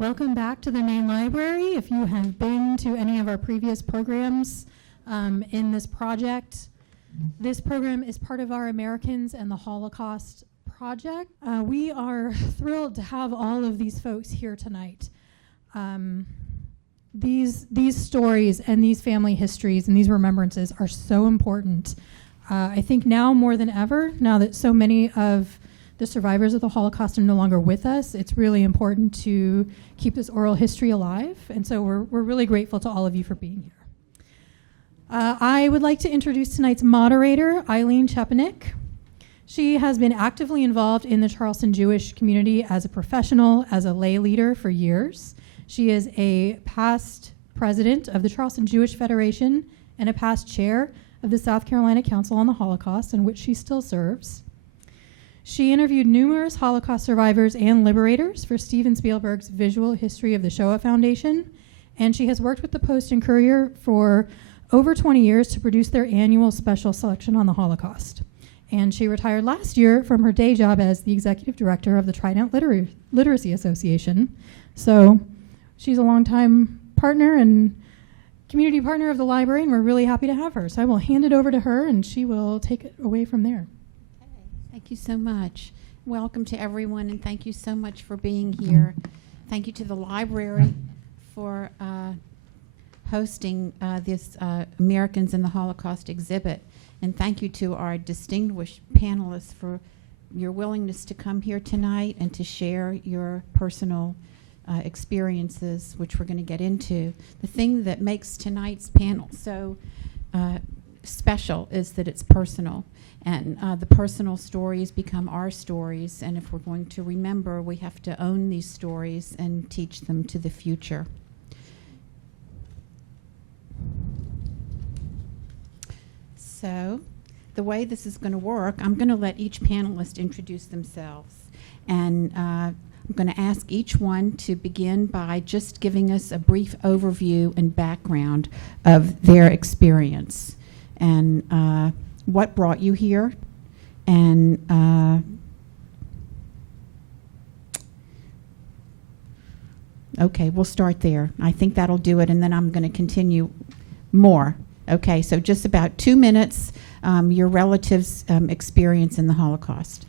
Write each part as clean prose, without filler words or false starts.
Welcome back to the main library. If you have been to any of our previous programs in this program is part of our Americans and the Holocaust project. We are thrilled to have all of these folks here tonight. These stories and these family histories and these remembrances are so important. I think now more than ever, now that so many of the survivors of the Holocaust are no longer with us, it's really important to keep this oral history alive. And so we're really grateful to all of you for being here. I would like to introduce tonight's moderator, Eileen Chepanik. She has been actively involved in the Charleston Jewish community as a professional, as a lay leader for years. She is a past president of the Charleston Jewish Federation and a past chair of the South Carolina Council on the Holocaust, in which she still serves. She interviewed numerous Holocaust survivors and liberators for Steven Spielberg's Visual History of the Shoah Foundation, and she has worked with the Post and Courier for over 20 years to produce their annual special selection on the Holocaust. And she retired last year from her day job as the executive director of the Trident Literacy Association. So she's a longtime partner and community partner of the library, and we're really happy to have her. So I will hand it over to her, and she will take it away from there. Thank you so much. Welcome to everyone, and thank you so much for being here. Thank you to the library for hosting this Americans in the Holocaust exhibit. And thank you to our distinguished panelists for your willingness to come here tonight and to share your personal experiences, which we're going to get into. The thing that makes tonight's panel so special is that it's personal. And the personal stories become our stories. And if we're going to remember, we have to own these stories and teach them to the future. So the way this is going to work, I'm going to let each panelist introduce themselves. And I'm going to ask each one to begin by just giving us a brief overview and background of their experience. And what brought you here, and okay, we'll start there. I think that'll do it, and then I'm going to continue more. Okay, so just about 2 minutes, your relative's experience in the Holocaust.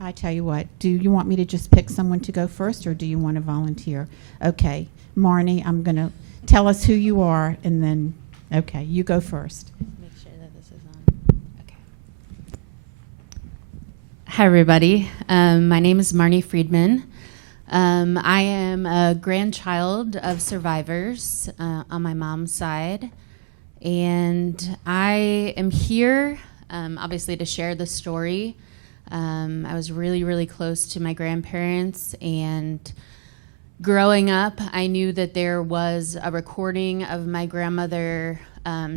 I tell you what, do you want me to just pick someone to go first, or do you want to volunteer? Okay, Marnie, I'm going to tell us who you are, and then, okay, you go first. Make sure that this is on. Okay. Hi, everybody. My name is Marnie Friedman. I am a grandchild of survivors on my mom's side, and I am here, obviously, to share the story. I was really, really close to my grandparents, and growing up, I knew that there was a recording of my grandmother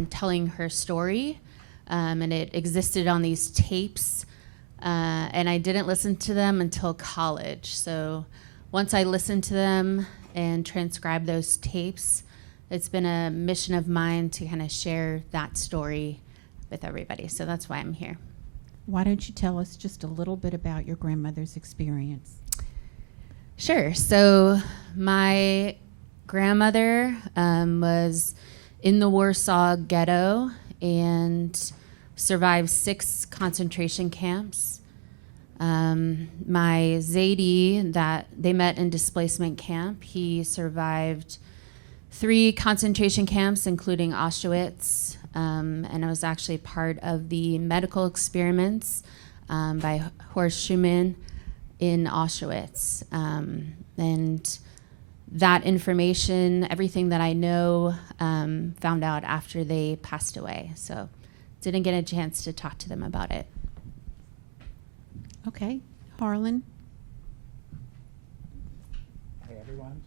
telling her story, and it existed on these tapes, and I didn't listen to them until college. So once I listened to them and transcribed those tapes, it's been a mission of mine to kind of share that story with everybody. So that's why I'm here. Why don't you tell us just a little bit about your grandmother's experience? Sure. So my grandmother was in the Warsaw Ghetto and survived 6 concentration camps. My Zadie, that they met in displacement camp, he survived 3 concentration camps, including Auschwitz, and I was actually part of the medical experiments by Horst Schumann in Auschwitz. And that information, everything that I know, found out after they passed away. So didn't get a chance to talk to them about it. Okay, Harlan. Hey, everyone.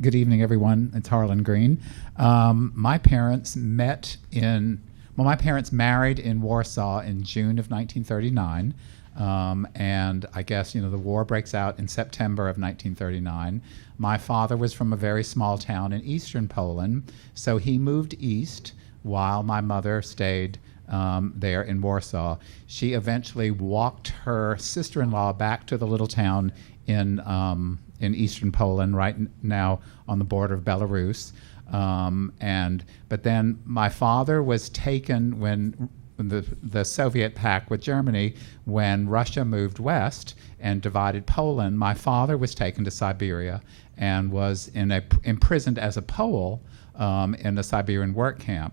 Good evening, everyone. It's Harlan Green. My parents married in Warsaw in June of 1939. And I guess, the war breaks out in September of 1939. My father was from a very small town in eastern Poland, so he moved east while my mother stayed there in Warsaw. She eventually walked her sister-in-law back to the little town in eastern Poland, right now on the border of Belarus. But then my father was taken when the Soviet pact with Germany, when Russia moved west and divided Poland. My father was taken to Siberia and was imprisoned as a Pole in a Siberian work camp.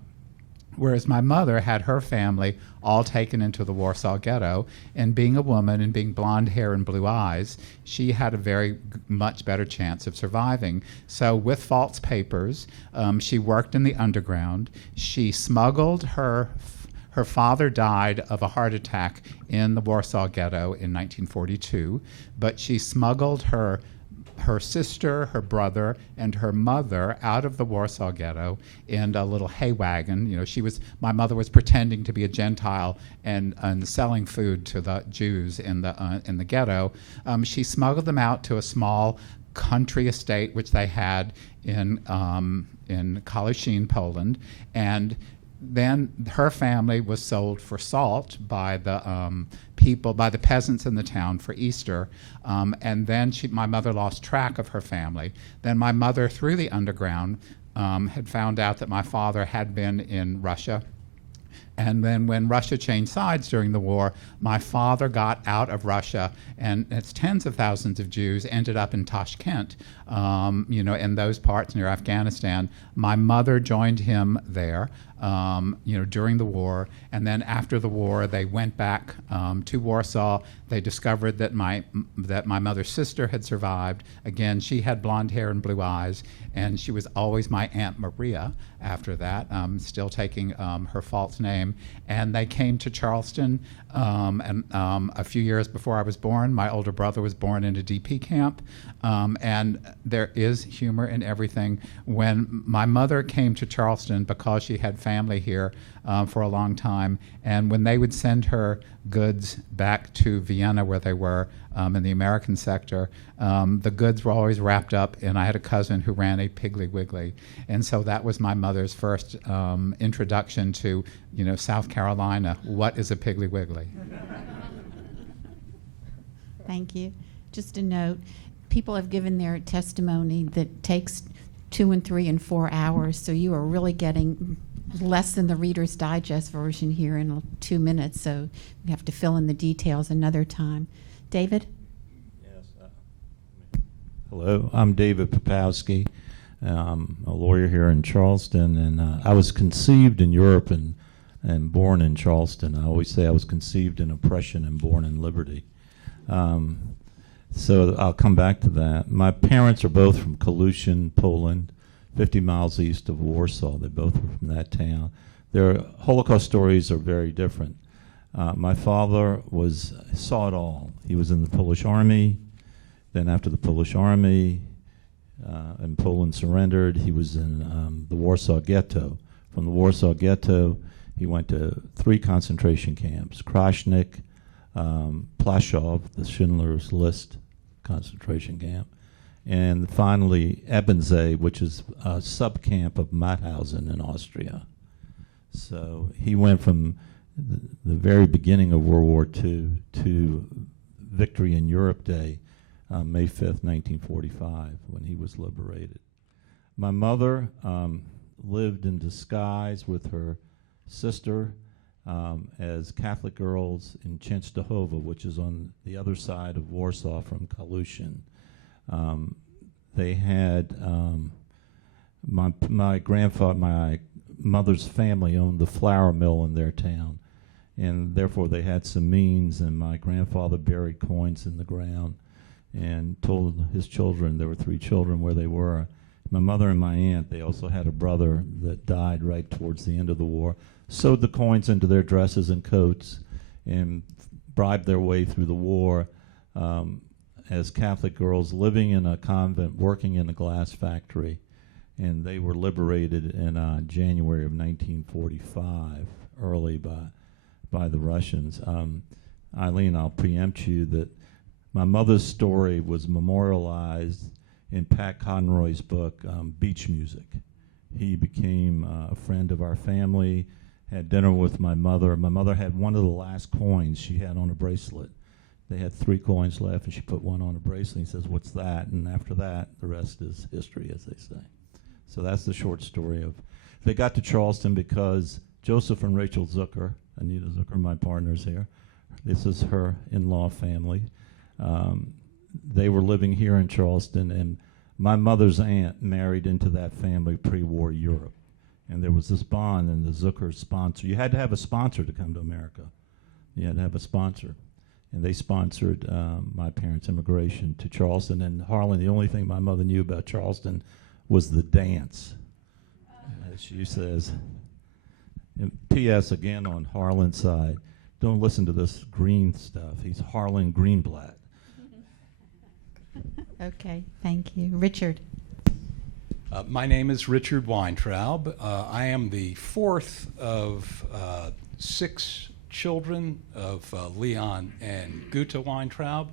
Whereas my mother had her family all taken into the Warsaw Ghetto, and being a woman and being blonde hair and blue eyes, she had a very much better chance of surviving. So with false papers, she worked in the underground. She smuggled her father died of a heart attack in the Warsaw Ghetto in 1942, but she smuggled her sister, her brother, and her mother out of the Warsaw Ghetto in a little hay wagon. My mother was pretending to be a Gentile and selling food to the Jews in the ghetto. She smuggled them out to a small country estate which they had in Kalishin, Poland, and then her family was sold for salt by the peasants in the town for Easter, and then my mother lost track of her family. Then my mother, through the underground, had found out that my father had been in Russia. And then when Russia changed sides during the war, my father got out of Russia, and it's tens of thousands of Jews ended up in Tashkent, in those parts near Afghanistan. My mother joined him there, during the war, and then after the war, they went back to Warsaw. They discovered that my mother's sister had survived. Again, she had blonde hair and blue eyes, and she was always my Aunt Maria after that, still taking her false name. And they came to Charleston, and a few years before I was born. My older brother was born in a DP camp, and there is humor in everything. When my mother came to Charleston because she had family here for a long time, and when they would send her goods back to Vienna where they were in the American sector, the goods were always wrapped up, and I had a cousin who ran a Piggly Wiggly. And so that was my mother's first introduction to, South Carolina. What is a Piggly Wiggly? Thank you. Just a note, people have given their testimony that takes 2 and 3 and 4 hours, so you are really getting less than the Reader's Digest version here in 2 minutes, so we have to fill in the details another time. David? Yes. Hello, I'm David Popowski. I'm a lawyer here in Charleston, and I was conceived in Europe and born in Charleston. I always say I was conceived in oppression and born in liberty. So I'll come back to that. My parents are both from Kalishin, Poland, 50 miles east of Warsaw. They both were from that town. Their Holocaust stories are very different. My father saw it all. He was in the Polish army. Then after the Polish army and Poland surrendered, he was in the Warsaw Ghetto. From the Warsaw Ghetto, he went to 3 concentration camps: Krasnik, Plaszow, the Schindler's List concentration camp, and finally Ebensee, which is a subcamp of Mauthausen in Austria. So he went from the very beginning of World War II to Victory in Europe Day, May 5th, 1945, when he was liberated. My mother lived in disguise with her sister as Catholic girls in Częstochowa, which is on the other side of Warsaw from Kalishin. They had my mother's family owned the flour mill in their town, and therefore they had some means, and my grandfather buried coins in the ground and told his children, there were 3 children, where they were. My mother and my aunt, they also had a brother that died right towards the end of the war, sewed the coins into their dresses and coats and bribed their way through the war as Catholic girls living in a convent, working in a glass factory. And they were liberated in January of 1945, early by the Russians. Eileen, I'll preempt you that my mother's story was memorialized in Pat Conroy's book, Beach Music. He became a friend of our family, had dinner with my mother. My mother had one of the last coins she had on a bracelet. They had 3 coins left, and she put one on a bracelet. He says, "What's that?" And after that, the rest is history, as they say. So that's the short story of. They got to Charleston because Joseph and Rachel Zucker, Anita Zucker, my partners here. This is her in-law family. They were living here in Charleston, and my mother's aunt married into that family pre-war Europe. And there was this bond, and the Zucker sponsor. You had to have a sponsor to come to America. You had to have a sponsor. And they sponsored my parents' immigration to Charleston. And Harlan, the only thing my mother knew about Charleston was the dance, as she says. And P.S. again on Harlan's side, don't listen to this green stuff. He's Harlan Greenblatt. Okay, thank you. Richard. My name is Richard Weintraub. I am the 4th of 6 children of Leon and Guta Weintraub.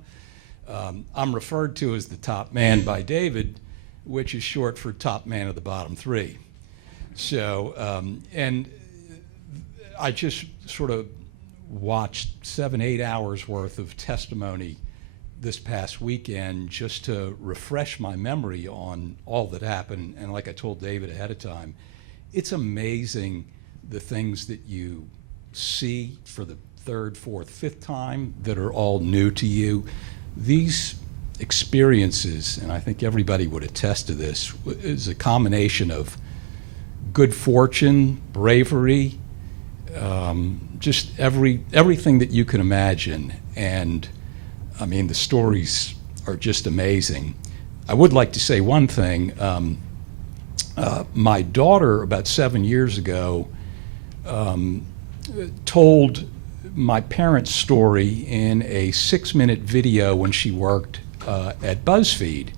I'm referred to as the top man by David, which is short for top man of the bottom 3. So, and I just sort of watched 7-8 hours worth of testimony this past weekend just to refresh my memory on all that happened. And like I told David ahead of time, it's amazing the things that you see for the 3rd, 4th, 5th time that are all new to you. These experiences, and I think everybody would attest to this, is a combination of good fortune, bravery, just everything that you can imagine. And I mean, the stories are just amazing. I would like to say one thing. My daughter, about 7 years ago, told my parents' story in a 6-minute video when she worked at BuzzFeed.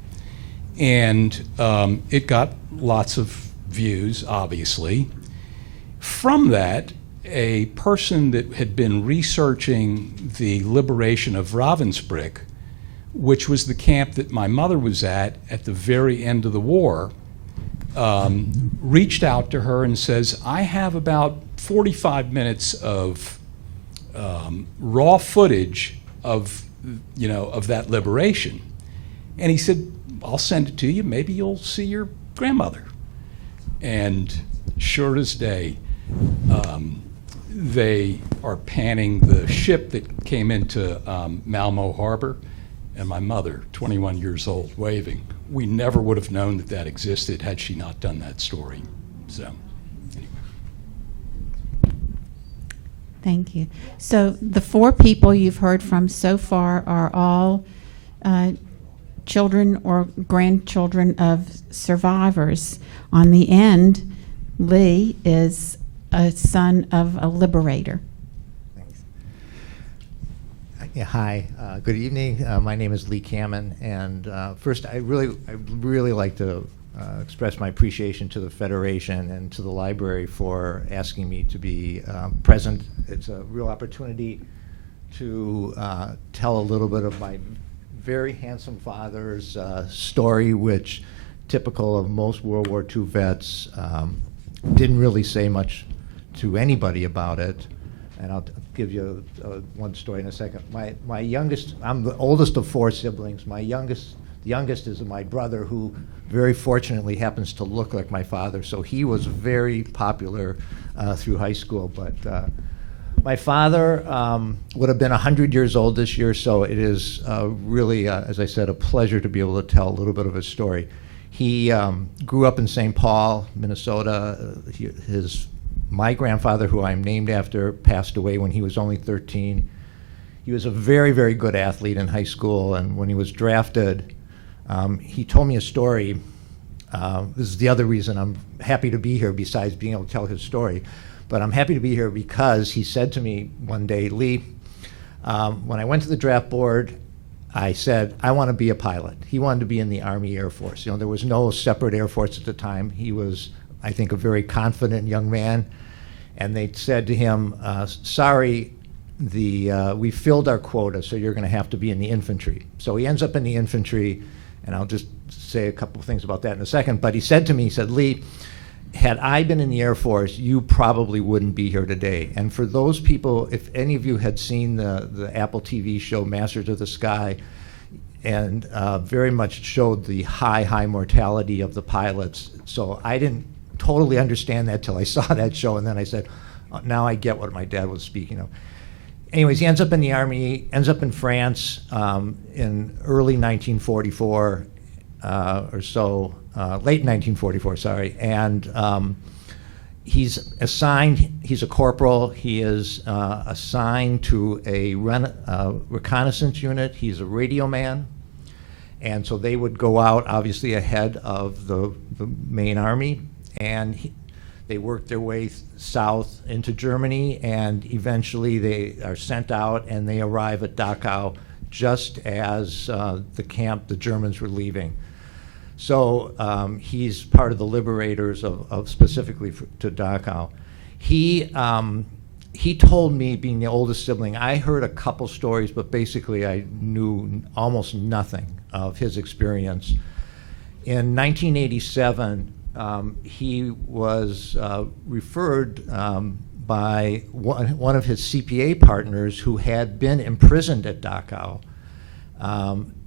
And it got lots of views, obviously. From that, a person that had been researching the liberation of Ravensbrück, which was the camp that my mother was at the very end of the war, reached out to her and says, "I have about 45 minutes of raw footage of that liberation." And he said, "I'll send it to you. Maybe you'll see your grandmother." And sure as day, they are panning the ship that came into Malmo Harbor, and my mother, 21 years old, waving. We never would have known that that existed had she not done that story. So, anyway. Thank you. So the 4 people you've heard from so far are all children or grandchildren of survivors. On the end, Lee is a son of a liberator. Thanks. Yeah, hi, good evening. My name is Lee Kamen, and first, I'd really like to express my appreciation to the Federation and to the library for asking me to be present. It's a real opportunity to tell a little bit of my very handsome father's story, which, typical of most World War II vets, didn't really say much to anybody about it. And I'll give you one story in a second. My youngest, I'm the oldest of 4 siblings. The youngest is my brother, who very fortunately happens to look like my father. So he was very popular through high school. But my father would have been 100 years old this year, so it is really, as I said, a pleasure to be able to tell a little bit of his story. He grew up in St. Paul, Minnesota. My grandfather, who I'm named after, passed away when he was only 13. He was a very, very good athlete in high school, and when he was drafted, he told me a story. This is the other reason I'm happy to be here, besides being able to tell his story. But I'm happy to be here because he said to me one day, "Lee, when I went to the draft board, I said, I want to be a pilot." He wanted to be in the Army Air Force. There was no separate Air Force at the time. He was, I think, a very confident young man. And they said to him, "Sorry, we filled our quota, so you're going to have to be in the infantry." So he ends up in the infantry, and I'll just say a couple of things about that in a second. But he said to me, he said, "Lee, had I been in the Air Force, you probably wouldn't be here today. And for those people, if any of you had seen the Apple TV show Masters of the Sky, and very much showed the high mortality of the pilots. So I didn't totally understand that till I saw that show, and then I said, oh, now I get what my dad was speaking of. Anyways, he ends up in the Army, ends up in France in early 1944 or so, late 1944, sorry, and he's assigned, he's a corporal, he is assigned to a reconnaissance unit, he's a radio man, and so they would go out obviously ahead of the main army, and they work their way south into Germany, and eventually they are sent out and they arrive at Dachau just as the Germans were leaving. So he's part of the Liberators of specifically to Dachau. He told me, being the oldest sibling, I heard a couple stories, but basically I knew almost nothing of his experience. In 1987, he was referred by one of his CPA partners who had been imprisoned at Dachau.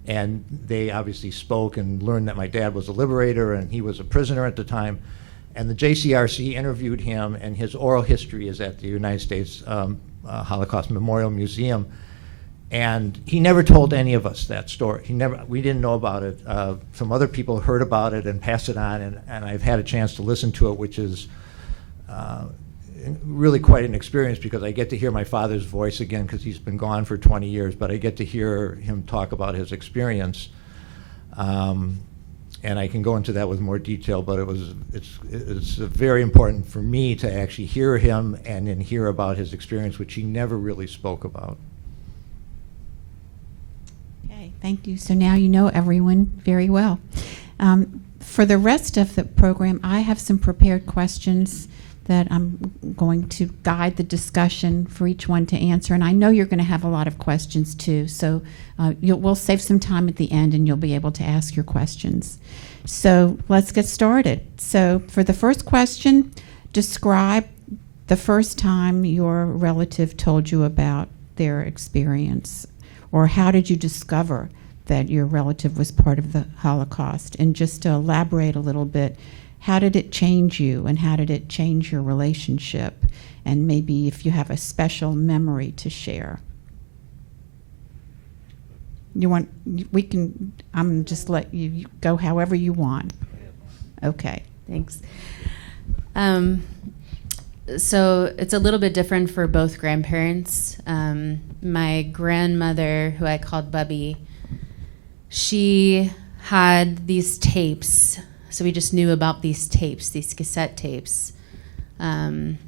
And they obviously spoke and learned that my dad was a liberator and he was a prisoner at the time. And the JCRC interviewed him, and his oral history is at the United States Holocaust Memorial Museum. And he never told any of us that story. We didn't know about it. Some other people heard about it and passed it on, and I've had a chance to listen to it, which is really quite an experience, because I get to hear my father's voice again, because he's been gone for 20 years, but I get to hear him talk about his experience. And I can go into that with more detail, but it's very important for me to actually hear him and then hear about his experience, which he never really spoke about. Okay, thank you. So now you know everyone very well. For the rest of the program, I have some prepared questions that I'm going to guide the discussion for each one to answer. And I know you're going to have a lot of questions too, so we'll save some time at the end and you'll be able to ask your questions. So let's get started. So for the first question, describe the first time your relative told you about their experience, or how did you discover that your relative was part of the Holocaust? And just to elaborate a little bit, how did it change you, and how did it change your relationship? And maybe if you have a special memory to share. I'm gonna just let you go however you want. Okay. Thanks. So it's a little bit different for both grandparents. My grandmother, who I called Bubby, she had these tapes. So we just knew about these tapes, these cassette tapes. And,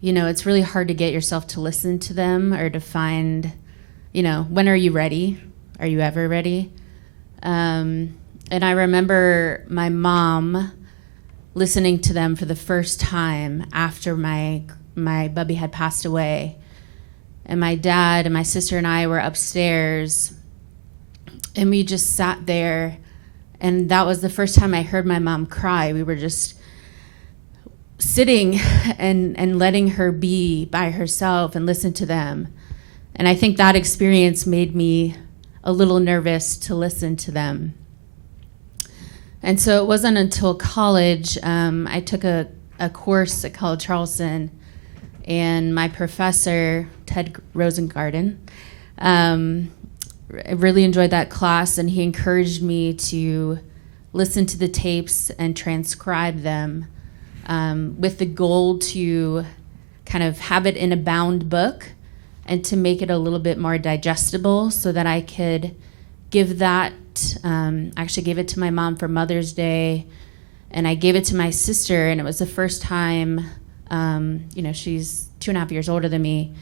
you know, it's really hard to get yourself to listen to them, or to find, you know, when are you ready? Are you ever ready? And I remember my mom listening to them for the first time after my Bubby had passed away. And my dad and my sister and I were upstairs, and we just sat there, and that was the first time I heard my mom cry. We were just sitting and letting her be by herself and listen to them. And I think that experience made me a little nervous to listen to them. And so it wasn't until college, I took a course at College Charleston, and my professor, Ted Rosengarten, I really enjoyed that class, and he encouraged me to listen to the tapes and transcribe them, with the goal to kind of have it in a bound book and to make it a little bit more digestible, so that I could give that, actually gave it to my mom for Mother's Day, and I gave it to my sister, and it was the first time, you know, she's 2.5 years older than me.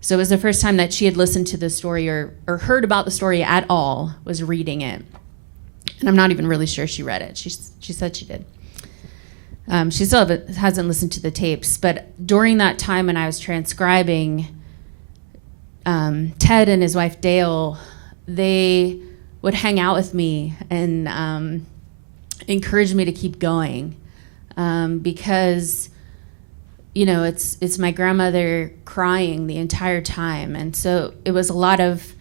So it was the first time that she had listened to the story or heard about the story at all, was reading it. And I'm not even really sure she read it. She said she did. She still hasn't listened to the tapes. But during that time when I was transcribing, Ted and his wife Dale, they would hang out with me. And encouraged me to keep going, because, you know, it's my grandmother crying the entire time. And so it was a lot of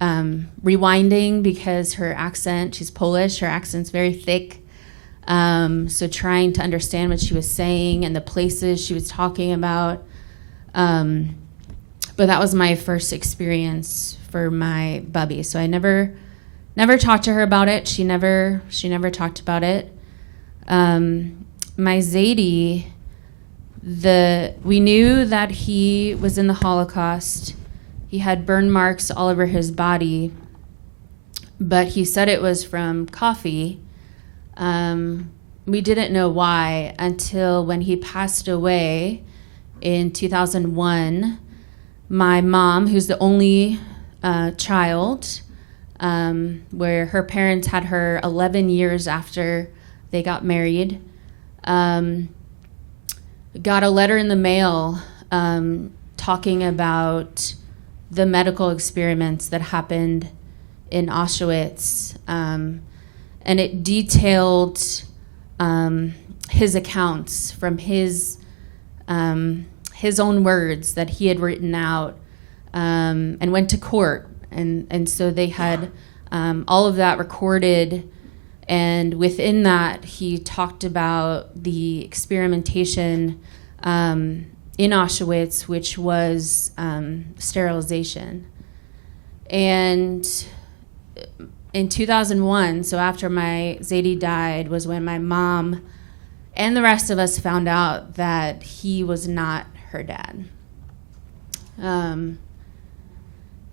rewinding, because her accent, she's Polish, her accent's very thick. So trying to understand what she was saying and the places she was talking about. But that was my first experience for my bubby. So I never talked to her about it. She never talked about it. My Zadie, we knew that he was in the Holocaust. He had burn marks all over his body, but he said it was from coffee. We didn't know why until when he passed away in 2001. My mom, who's the only child, where her parents had her 11 years after they got married, got a letter in the mail talking about the medical experiments that happened in Auschwitz, and it detailed his accounts from his own words that he had written out, and went to court, and so they had all of that recorded. And within that, he talked about the experimentation in Auschwitz, which was sterilization. And in 2001, so after my Zadie died, was when my mom and the rest of us found out that he was not her dad.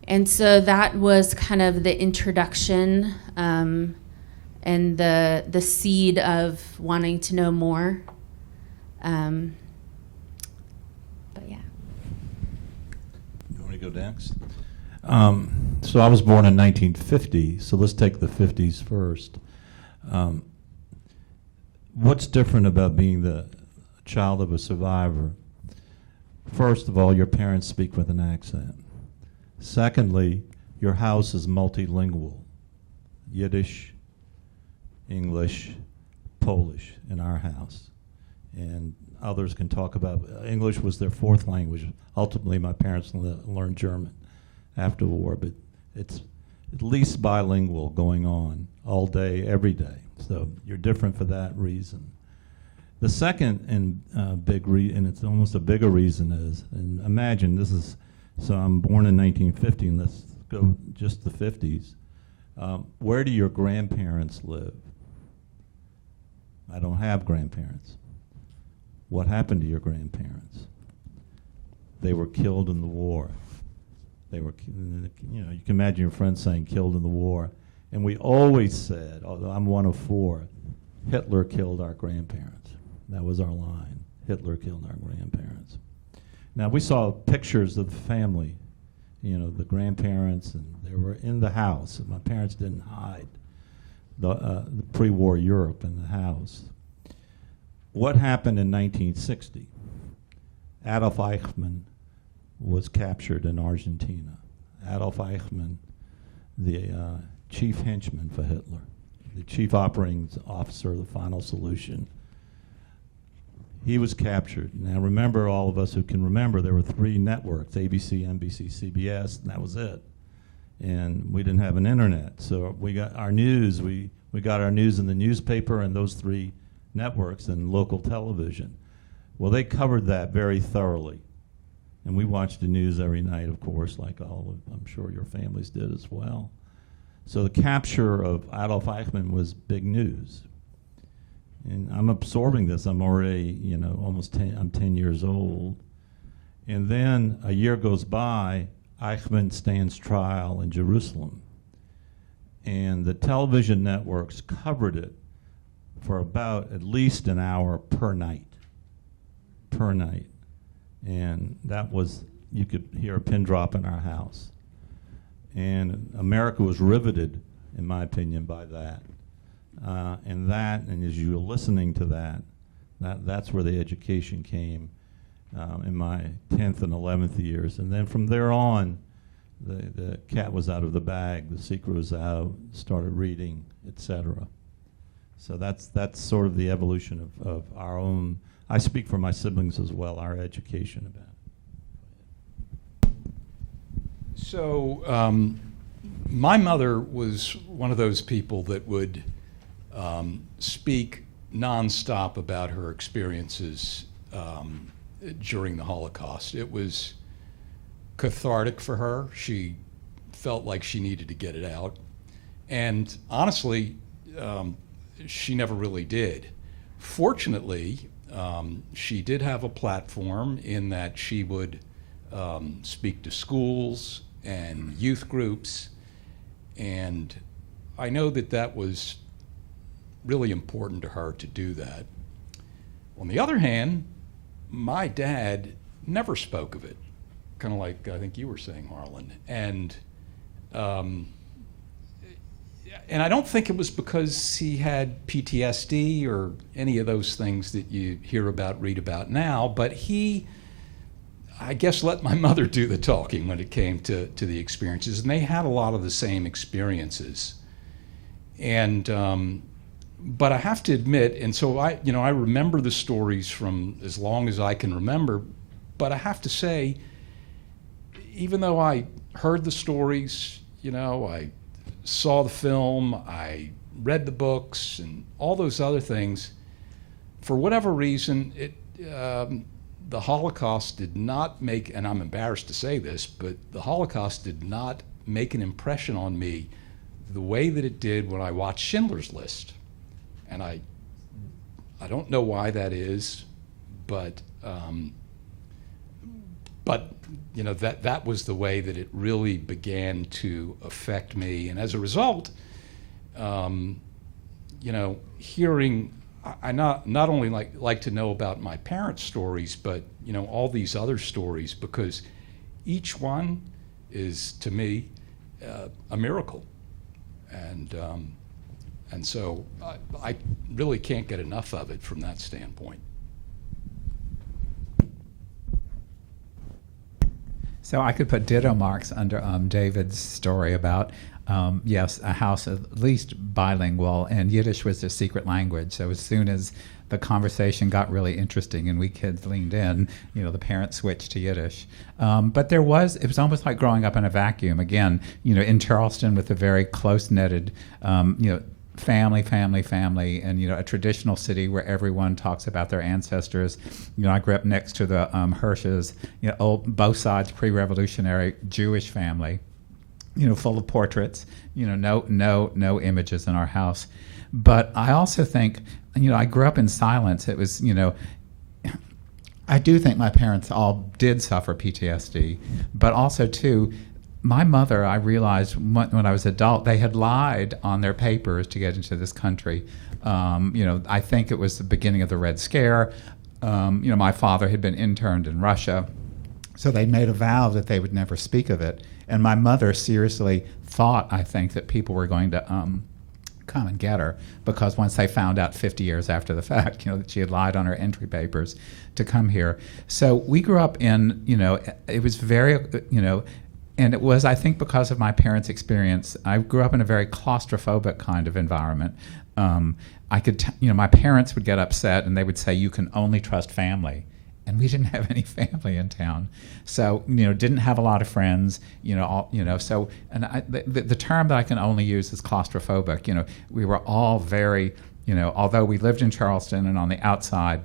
And so that was kind of the introduction, and the seed of wanting to know more. But yeah. You want to go next? So I was born in 1950, so let's take the 50s first. What's different about being the child of a survivor? First of all, your parents speak with an accent. Secondly, your house is multilingual. Yiddish, English, Polish in our house. And others can talk about, English was their fourth language. Ultimately, my parents learned German after the war, but it's at least bilingual going on all day, every day. So you're different for that reason. The second and and it's almost a bigger reason is, and imagine this is, so I'm born in 1950, and let's go just the 50s. Where do your grandparents live? I don't have grandparents. What happened to your grandparents? They were killed in the war. They were, you know, you can imagine your friends saying killed in the war. And we always said, although I'm one of four, Hitler killed our grandparents. That was our line. Hitler killed our grandparents. Now, we saw pictures of the family, you know, the grandparents, and they were in the house. And my parents didn't hide the pre-war Europe in the house. What happened in 1960? Adolf Eichmann was captured in Argentina. Adolf Eichmann, the chief henchman for Hitler, the chief operating officer of the Final Solution. He was captured. Now remember, all of us who can remember, there were three networks, ABC, NBC, CBS, and that was it. And we didn't have an internet. So we got our news, we got our news in the newspaper and those three networks and local television. Well, they covered that very thoroughly. And we watched the news every night, of course, like all of, I'm sure your families did as well. So the capture of Adolf Eichmann was big news. And I'm absorbing this. I'm already, you know, I'm 10 years old. And then a year goes by, Eichmann stands trial in Jerusalem. And the television networks covered it for about at least an hour per night. And that was, you could hear a pin drop in our house. And America was riveted, in my opinion, by that. And as you were listening to that's where the education came in my 10th and 11th years. And then from there on, the cat was out of the bag, the secret was out, started reading, etc. So that's sort of the evolution of our own. I speak for my siblings as well, our education about it. So my mother was one of those people that would speak nonstop about her experiences during the Holocaust. It was cathartic for her. She felt like she needed to get it out. And honestly, she never really did. Fortunately, she did have a platform in that she would speak to schools and youth groups, and I know that that was really important to her to do that. On the other hand, my dad never spoke of it, kind of like I think you were saying, Harlan. And I don't think it was because he had PTSD or any of those things that you hear about, read about now, but he, I guess, let my mother do the talking when it came to the experiences, and they had a lot of the same experiences. And but I have to admit, and so I remember the stories from as long as I can remember, but I have to say, even though I heard the stories, I saw the film, I read the books, and all those other things, for whatever reason, the Holocaust did not make, and I'm embarrassed to say this, but the Holocaust did not make an impression on me the way that it did when I watched Schindler's List. And I don't know why that is, but that was the way that it really began to affect me. And as a result, hearing, I not only like to know about my parents' stories, but all these other stories, because each one is, to me, a miracle. And so I really can't get enough of it from that standpoint. So I could put ditto marks under David's story about, yes, a house at least bilingual, and Yiddish was their secret language. So as soon as the conversation got really interesting and we kids leaned in, the parents switched to Yiddish. But it was almost like growing up in a vacuum. Again, in Charleston with a very close-knitted, family, and a traditional city where everyone talks about their ancestors. I grew up next to the Hirsch's, both sides pre-revolutionary Jewish family, full of portraits, no images in our house. But I also think, I grew up in silence. It was, I do think my parents all did suffer PTSD, but also too, my mother, I realized when I was adult, they had lied on their papers to get into this country. I think it was the beginning of the Red Scare. My father had been interned in Russia, so they made a vow that they would never speak of it. And my mother seriously thought, I think, that people were going to come and get her, because once they found out 50 years after the fact, that she had lied on her entry papers to come here. So we grew up in, it was very, and it was, I think, because of my parents' experience. I grew up in a very claustrophobic kind of environment. I could, my parents would get upset and they would say, "You can only trust family." And we didn't have any family in town. So, didn't have a lot of friends, so, and the term that I can only use is claustrophobic. We were all very, although we lived in Charleston and on the outside,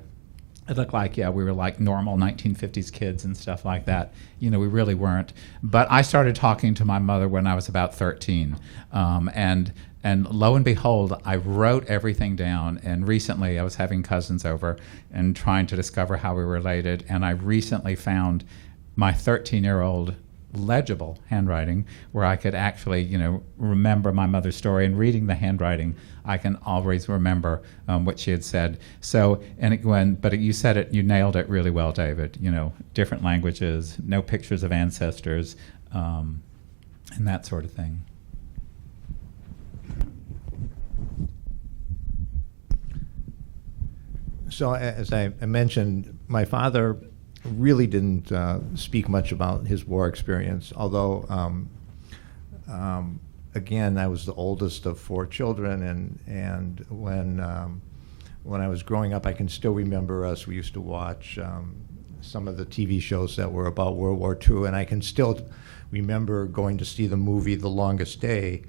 it looked like, we were like normal 1950s kids and stuff like that. We really weren't. But I started talking to my mother when I was about 13. And lo and behold, I wrote everything down. And recently I was having cousins over and trying to discover how we were related. And I recently found my 13-year-old legible handwriting where I could actually, remember my mother's story. And reading the handwriting, I can always remember what she had said. So, but you said it, you nailed it really well, David. Different languages, no pictures of ancestors, and that sort of thing. So as I mentioned, my father really didn't speak much about his war experience, although again, I was the oldest of 4 children, and when I was growing up, I can still remember us. We used to watch some of the TV shows that were about World War II, and I can still remember going to see the movie The Longest Day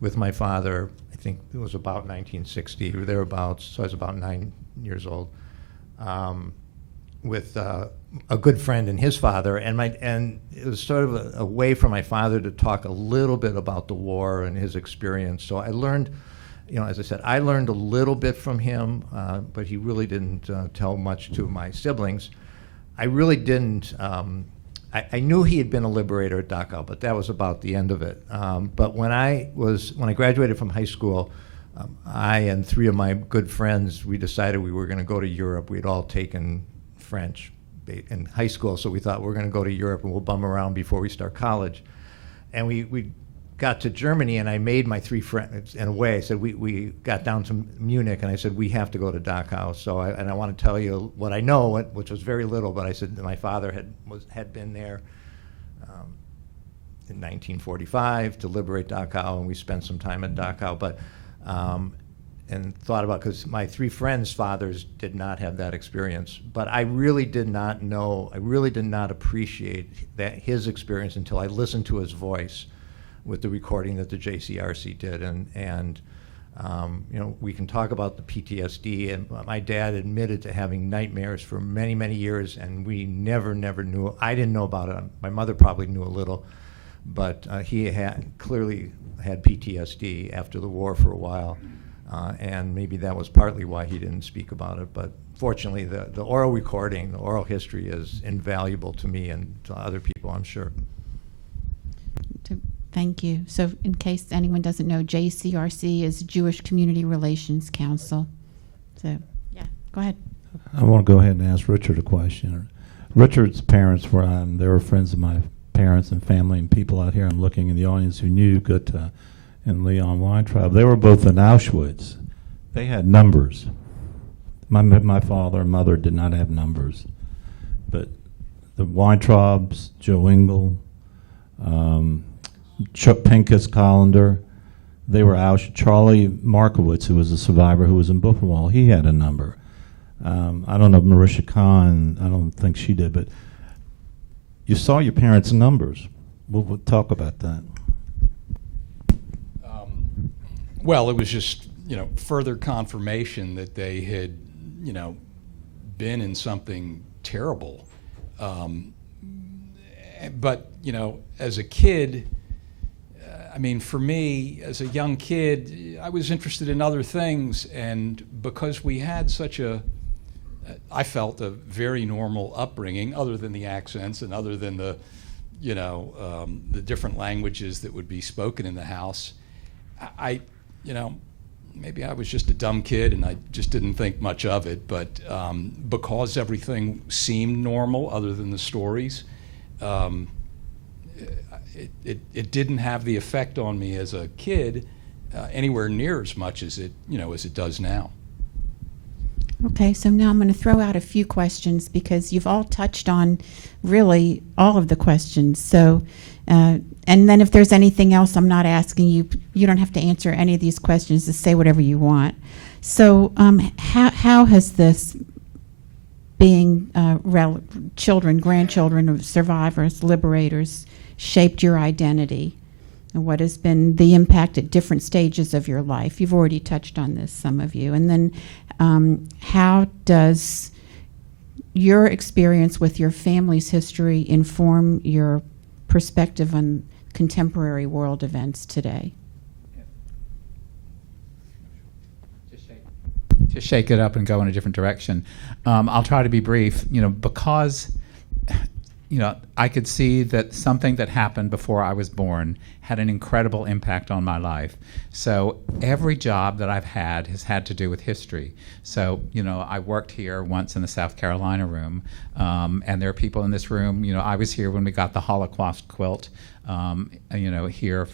with my father. I think it was about 1960 or thereabouts, so I was about 9 years old, with a good friend and his father, and it was sort of a way for my father to talk a little bit about the war and his experience. So I learned, as I said, I learned a little bit from him, but he really didn't tell much to my siblings. I really didn't. I knew he had been a liberator at Dachau, but that was about the end of it. But when I graduated from high school, I and 3 of my good friends, we decided we were going to go to Europe. We'd all taken French in high school, so we thought we're going to go to Europe and we'll bum around before we start college. And we got to Germany, and I made my 3 friends, in a way, I said, we got down to Munich, and I said, we have to go to Dachau. So I want to tell you what I know, which was very little, but I said that my father had been there in 1945 to liberate Dachau, and we spent some time at Dachau. But and thought about, because my 3 friends' fathers did not have that experience, but I really did not know, I really did not appreciate his experience until I listened to his voice with the recording that the JCRC did, and we can talk about the PTSD, and my dad admitted to having nightmares for many, many years, and we never knew. I didn't know about it. My mother probably knew a little, but he clearly had PTSD after the war for a while. And maybe that was partly why he didn't speak about it. But fortunately, the oral recording, the oral history is invaluable to me and to other people, I'm sure. Thank you. So in case anyone doesn't know, JCRC is Jewish Community Relations Council. So, yeah, go ahead. I want to go ahead and ask Richard a question. Richard's parents they were friends of my parents and family and people out here. I'm looking in the audience who knew Goethe and Leon Weintraub. They were both in Auschwitz. They had numbers. My father and mother did not have numbers. But the Weintraubs, Joe Engel, Chuck Pincus Collender, they were Auschwitz. Charlie Markowitz, who was a survivor who was in Buchenwald, he had a number. I don't know if Marisha Khan, I don't think she did, but you saw your parents' numbers. We'll talk about that. Well, it was just, further confirmation that they had, been in something terrible. But, as a kid, for me, as a young kid, I was interested in other things, and because we had I felt a very normal upbringing, other than the accents and other than the different languages that would be spoken in the house, maybe I was just a dumb kid and I just didn't think much of it, but because everything seemed normal other than the stories, it didn't have the effect on me as a kid anywhere near as much as it does now. Okay, so now I'm going to throw out a few questions because you've all touched on really all of the questions. So, and then if there's anything else I'm not asking you, you don't have to answer any of these questions. Just say whatever you want. So, how has this being children, grandchildren of survivors, liberators, shaped your identity? And what has been the impact at different stages of your life? You've already touched on this, some of you. And then how does your experience with your family's history inform your perspective on contemporary world events today? Just shake it up and go in a different direction. I'll try to be brief, because I could see that something that happened before I was born had an incredible impact on my life. So every job that I've had has had to do with history. So, I worked here once in the South Carolina room, and there are people in this room, I was here when we got the Holocaust quilt, here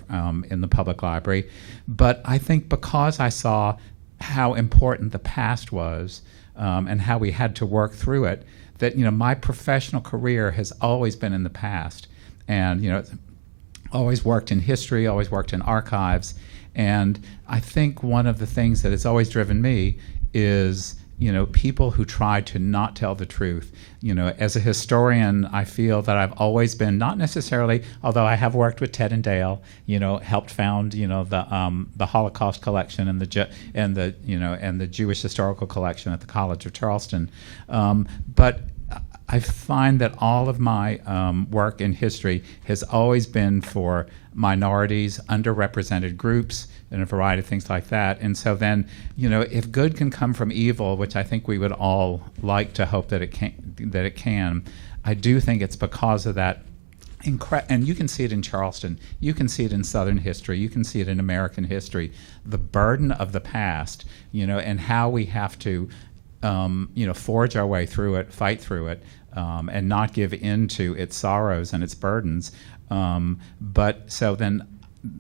in the public library. But I think because I saw how important the past was and how we had to work through it, that my professional career has always been in the past, and always worked in history, always worked in archives, and I think one of the things that has always driven me is, you know, people who try to not tell the truth. You know, as a historian, I feel that I've always been, not necessarily, although I have worked with Ted and Dale, you know, helped found, you know, the Holocaust collection and the Jewish historical collection at the College of Charleston, but I find that all of my work in history has always been for minorities, underrepresented groups, and a variety of things like that. And so then, you know, if good can come from evil, which I think we would all like to hope that it can, I do think it's because of that. And you can see it in Charleston, you can see it in Southern history, you can see it in American history, the burden of the past, you know, and how we have to, you know, forge our way through it, fight through it, and not give in to its sorrows and its burdens. But so then,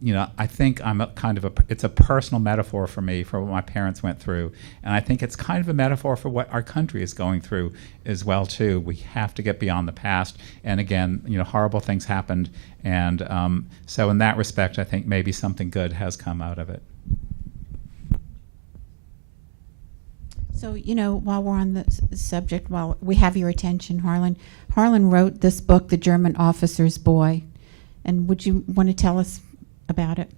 you know, I think it's a personal metaphor for me for what my parents went through, and I think it's kind of a metaphor for what our country is going through as well too. We have to get beyond the past, and again, you know, horrible things happened, and so in that respect, I think maybe something good has come out of it. So, you know, while we're on the subject, while we have your attention, Harlan wrote this book, The German Officer's Boy, and would you want to tell us about it?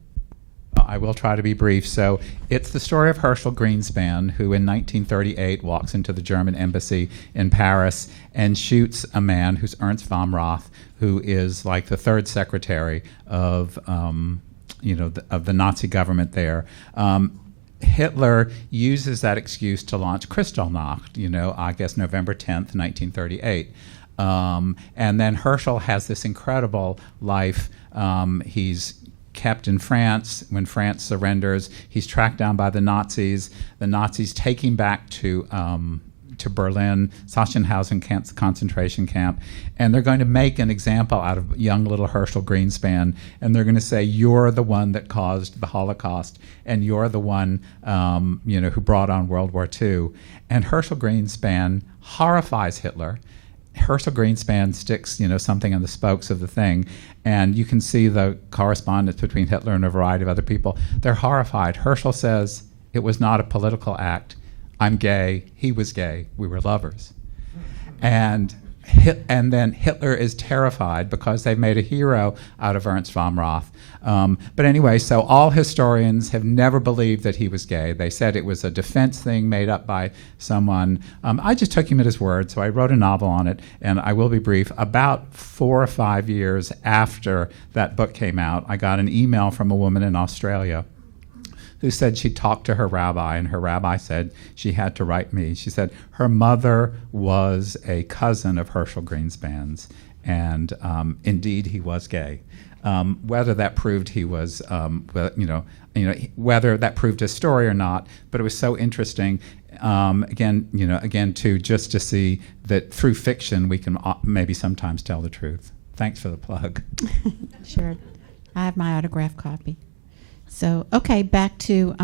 I will try to be brief. So it's the story of Herschel Greenspan, who in 1938 walks into the German embassy in Paris and shoots a man who's Ernst von Roth, who is like the third secretary of, you know, of the Nazi government there. Hitler uses that excuse to launch Kristallnacht, you know, I guess November 10th, 1938. And then Herschel has this incredible life. He's kept in France. When France surrenders, he's tracked down by the Nazis. The Nazis take him back to Berlin, Sachsenhausen concentration camp, and they're going to make an example out of young little Herschel Greenspan, and they're going to say, you're the one that caused the Holocaust, and you're the one you know, who brought on World War II. And Herschel Greenspan horrifies Hitler. Herschel Greenspan sticks, you know, something on the spokes of the thing, and you can see the correspondence between Hitler and a variety of other people. They're horrified. Herschel says, it was not a political act. I'm gay, he was gay, we were lovers. And then Hitler is terrified because they made a hero out of Ernst von Roth. But anyway, so all historians have never believed that he was gay. They said it was a defense thing made up by someone. I just took him at his word, so I wrote a novel on it, and I will be brief. About 4 or 5 years after that book came out, I got an email from a woman in Australia who said she talked to her rabbi, and her rabbi said she had to write me. She said her mother was a cousin of Herschel Greenspan's, and indeed he was gay. Whether that proved he was, whether that proved his story or not, but it was so interesting. Again, just to see that through fiction we can maybe sometimes tell the truth. Thanks for the plug. Sure. I have my autographed copy. So, okay, back to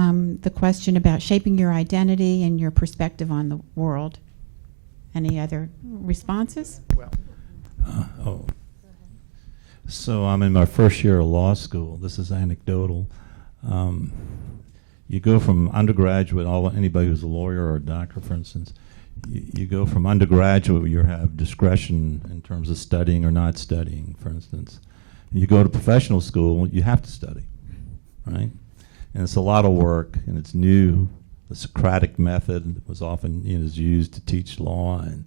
the question about shaping your identity and your perspective on the world. Any other responses? Well, So I'm in my first year of law school. This is anecdotal. You go from undergraduate, anybody who's a lawyer or a doctor, for instance, you go from undergraduate where you have discretion in terms of studying or not studying, for instance. You go to professional school, you have to study. Right? And it's a lot of work, and it's new. The Socratic method was often is used to teach law, and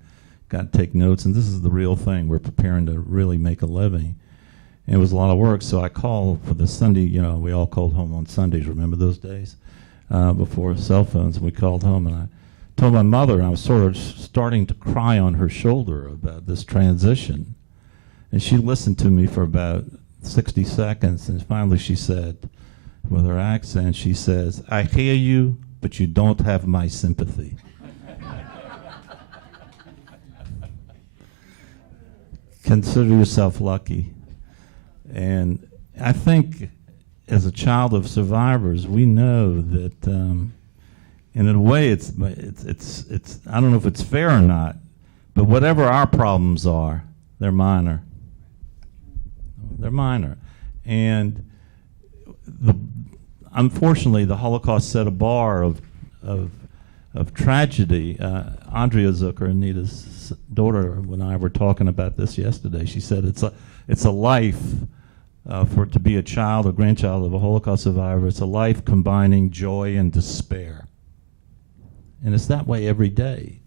got to take notes, and this is the real thing. We're preparing to really make a living. And it was a lot of work, so I called for the Sunday, we all called home on Sundays, remember those days? Before cell phones, we called home, and I told my mother, and I was sort of starting to cry on her shoulder about this transition. And she listened to me for about 60 seconds, and finally she said, with her accent, she says, "I hear you, but you don't have my sympathy." Consider yourself lucky. And I think as a child of survivors, we know that in a way it's I don't know if it's fair or not, but whatever our problems are, they're minor. They're minor. And unfortunately, the Holocaust set a bar of tragedy. Andrea Zucker, Anita's daughter, and I were talking about this yesterday. She said it's a life for it to be a child or grandchild of a Holocaust survivor. It's a life combining joy and despair, and it's that way every day.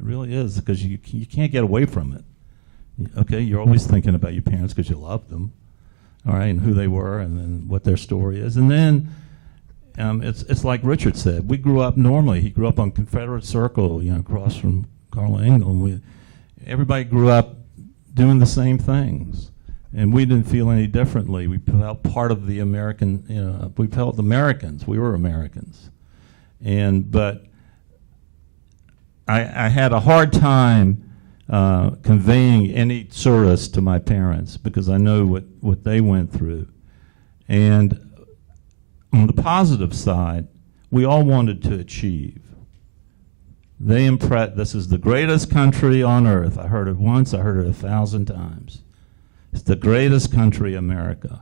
It really is, because you can't get away from it. Okay, you're always thinking about your parents because you love them, all right, and who they were, and then what their story is, and then. It's like Richard said. We grew up normally. He grew up on Confederate Circle, across from Carl England. Everybody grew up doing the same things, and we didn't feel any differently. We felt part of the American. We felt Americans. We were Americans, but I had a hard time conveying any solace to my parents because I know what they went through, and. On the positive side, we all wanted to achieve. This is the greatest country on earth. I heard it once, I heard it 1,000 times. It's the greatest country, America.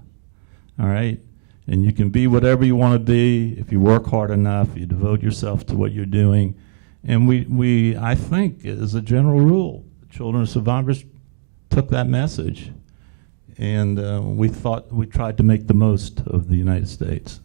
All right? And you can be whatever you want to be if you work hard enough, you devote yourself to what you're doing. And I think, as a general rule, the children of survivors took that message. And we tried to make the most of the United States.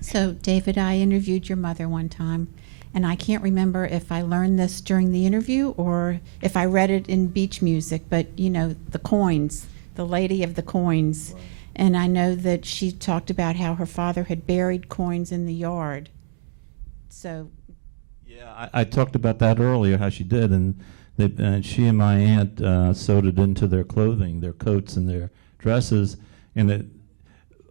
So, David, I interviewed your mother one time, and I can't remember if I learned this during the interview or if I read it in beach music, but, the coins, the lady of the coins. Right. And I know that she talked about how her father had buried coins in the yard. So. Yeah, I talked about that earlier, how she did, and she and my aunt sewed it into their clothing, their coats and their dresses, and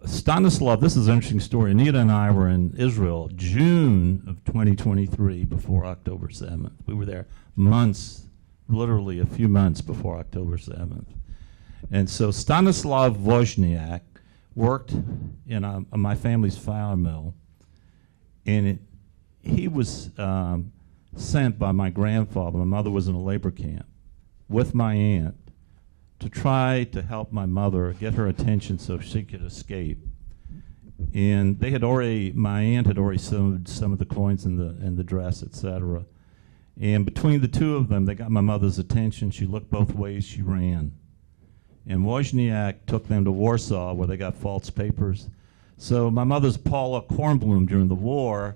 Stanislav, this is an interesting story. Anita and I were in Israel June of 2023 before October 7th. We were there months, literally a few months before October 7th. And so Stanislav Wozniak worked in my family's flour mill, and he was sent by my grandfather. My mother was in a labor camp with my aunt to try to help my mother get her attention so she could escape. And my aunt had already sewed some of the coins in the dress, etc. And between the two of them, they got my mother's attention. She looked both ways, she ran. And Wozniak took them to Warsaw, where they got false papers. So my mother's Paula Kornblum during the war,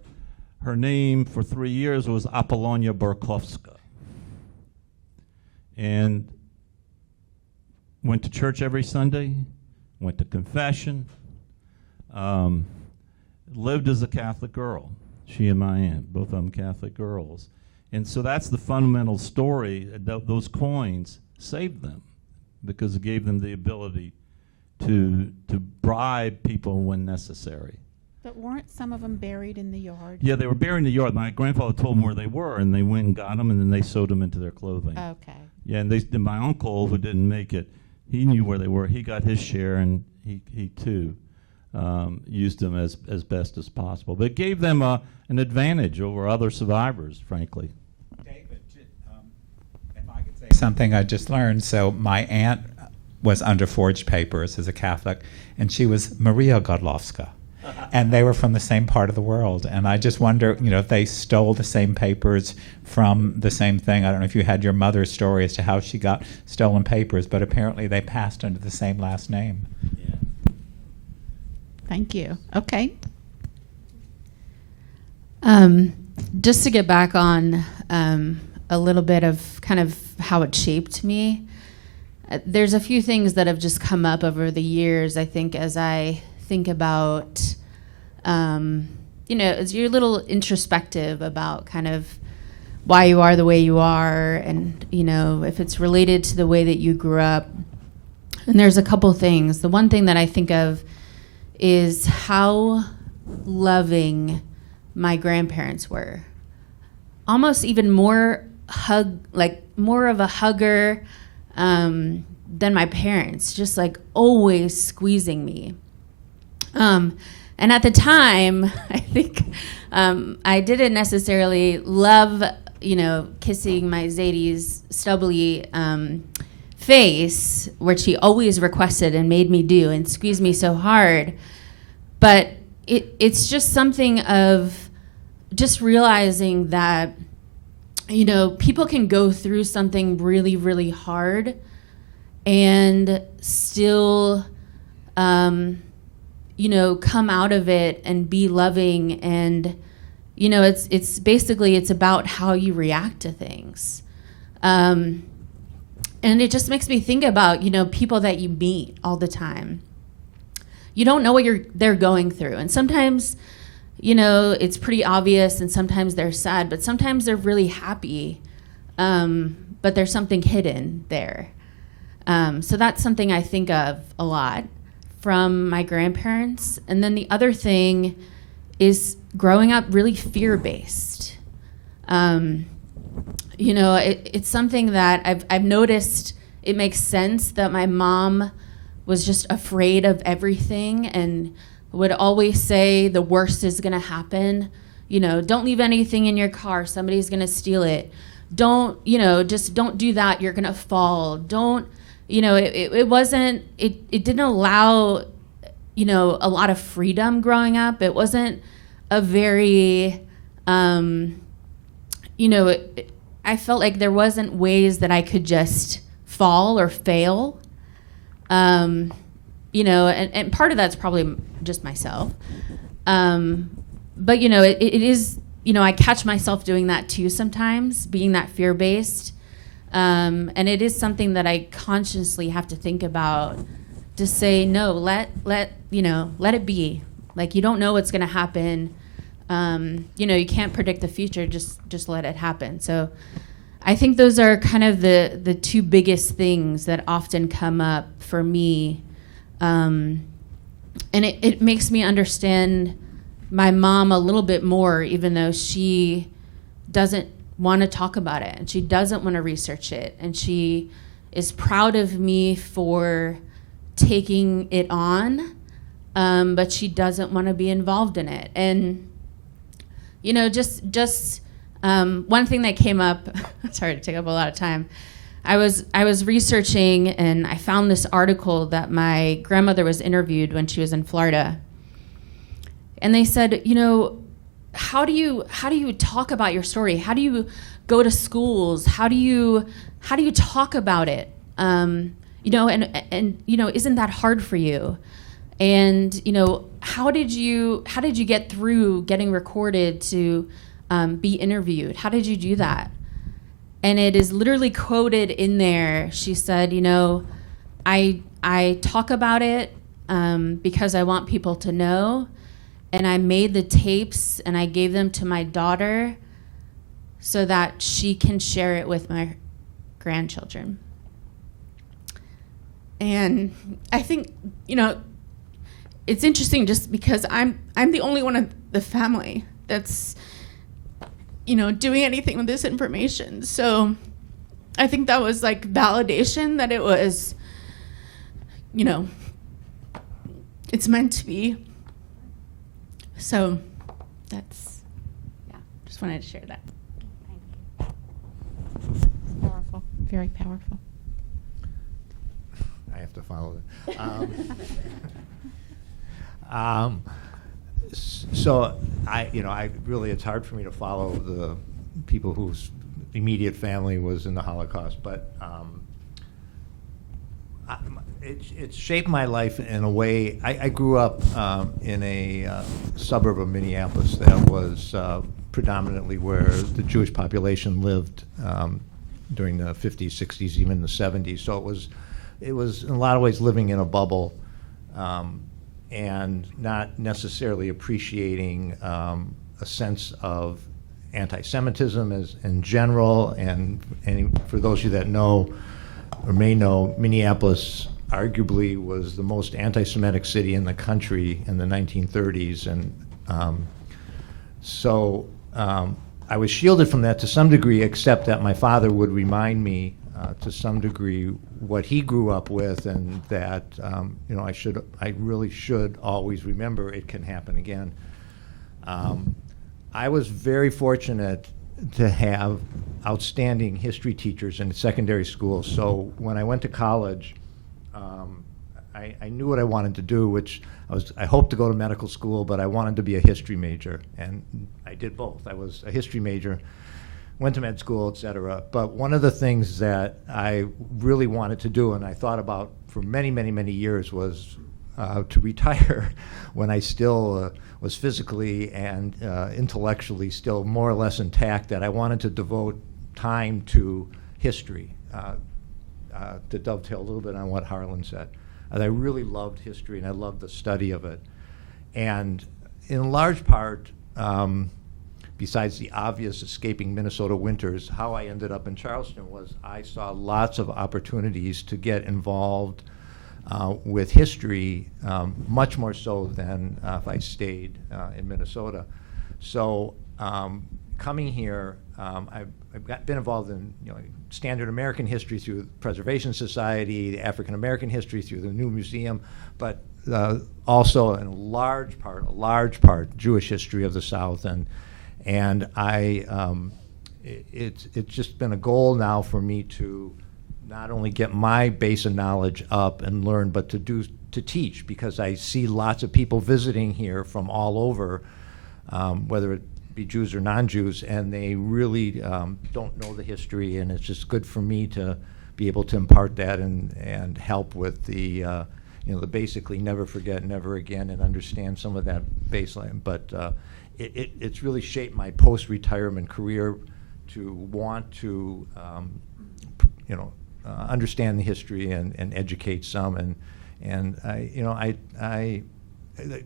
her name for 3 years was Apollonia Borkowska. And went to church every Sunday, went to confession, lived as a Catholic girl, she and my aunt, both of them Catholic girls. And so that's the fundamental story. Those coins saved them because it gave them the ability to bribe people when necessary. But weren't some of them buried in the yard? Yeah, they were buried in the yard. My grandfather told them where they were, and they went and got them, and then they sewed them into their clothing. Okay. Yeah, and my uncle, who didn't make it, he knew where they were. He got his share, and he too used them as best as possible. But it gave them an advantage over other survivors, frankly. David, if I could say something I just learned. So my aunt was under forged papers as a Catholic, and she was Maria Godlowska. And they were from the same part of the world. And I just wonder, if they stole the same papers from the same thing. I don't know if you had your mother's story as to how she got stolen papers, but apparently they passed under the same last name. Yeah. Thank you. Okay. Just to get back on a little bit of kind of how it shaped me, there's a few things that have just come up over the years, I think, as I think about, as you're a little introspective about kind of why you are the way you are, and, if it's related to the way that you grew up. And there's a couple things. The one thing that I think of is how loving my grandparents were. Almost even more of a hugger than my parents, just like always squeezing me. And at the time, I think I didn't necessarily love, kissing my Zadie's stubbly face, which he always requested and made me do and squeezed me so hard. But it's just something of just realizing that, you know, people can go through something really, really hard and still, you know, come out of it and be loving. And, you know, it's basically, it's about how you react to things. And it just makes me think about, you know, people that you meet all the time. You don't know what they're going through. And sometimes, you know, it's pretty obvious, and sometimes they're sad, but sometimes they're really happy, but there's something hidden there. So that's something I think of a lot from my grandparents. And then the other thing is growing up really fear-based. You know, it's something that I've noticed. It makes sense that my mom was just afraid of everything and would always say the worst is going to happen. You know, don't leave anything in your car. Somebody's going to steal it. Don't, you know, just don't do that. You're going to fall. Don't, you know, it wasn't, it didn't allow, you know, a lot of freedom growing up. It wasn't a very, you know, I felt like there wasn't ways that I could just fall or fail. You know, and part of that's probably just myself. But, you know, it is, you know, I catch myself doing that too sometimes, being that fear-based. And it is something that I consciously have to think about, to say, no, let it be. Like, you don't know what's going to happen. You know, you can't predict the future, just let it happen. So I think those are kind of the two biggest things that often come up for me. And it makes me understand my mom a little bit more, even though she doesn't want to talk about it and she doesn't want to research it. And she is proud of me for taking it on, but she doesn't want to be involved in it. And, you know, just one thing that came up, sorry to take up a lot of time, I was researching and I found this article that my grandmother was interviewed when she was in Florida. And they said, you know, how do you talk about your story? How do you go to schools? How do you talk about it? You know, and you know, isn't that hard for you? And, you know, how did you get through getting recorded to be interviewed? How did you do that? And it is literally quoted in there. She said, you know, I talk about it because I want people to know. And I made the tapes and I gave them to my daughter so that she can share it with my grandchildren. And I think, you know, it's interesting just because I'm the only one in the family that's, you know, doing anything with this information. So I think that was like validation that it was, you know, it's meant to be. So that's, yeah, just wanted to share that. Powerful, very powerful. I have to follow that. So I really, it's hard for me to follow the people whose immediate family was in the Holocaust, but it shaped my life in a way. I grew up in a suburb of Minneapolis that was predominantly where the Jewish population lived during the 50s, 60s, even the 70s. So it was in a lot of ways living in a bubble and not necessarily appreciating a sense of anti-Semitism as in general. And for those of you that know or may know, Minneapolis arguably was the most anti-Semitic city in the country in the 1930s. And so I was shielded from that to some degree, except that my father would remind me to some degree what he grew up with, and that you know, I really should always remember it can happen again. I was very fortunate to have outstanding history teachers in secondary school. So when I went to college, I knew what I wanted to do, which I hoped to go to medical school, but I wanted to be a history major, and I did both. I was a history major, went to med school, et cetera. But one of the things that I really wanted to do, and I thought about for many, many, many years, was to retire when I still was physically and intellectually still more or less intact, that I wanted to devote time to history, to dovetail a little bit on what Harlan said. And I really loved history, and I loved the study of it. And in large part, besides the obvious escaping Minnesota winters, how I ended up in Charleston was I saw lots of opportunities to get involved with history, much more so than if I stayed in Minnesota. So coming here, I've been involved in standard American history through the Preservation Society, the African American history through the new museum, but also in a large part, Jewish history of the South, and it's just been a goal now for me to not only get my base of knowledge up and learn, but to teach, because I see lots of people visiting here from all over, whether it be Jews or non-Jews, and they really don't know the history, and it's just good for me to be able to impart that and help with the the basically never forget, never again, and understand some of that baseline. But it's really shaped my post-retirement career to want to understand the history and educate some, and I a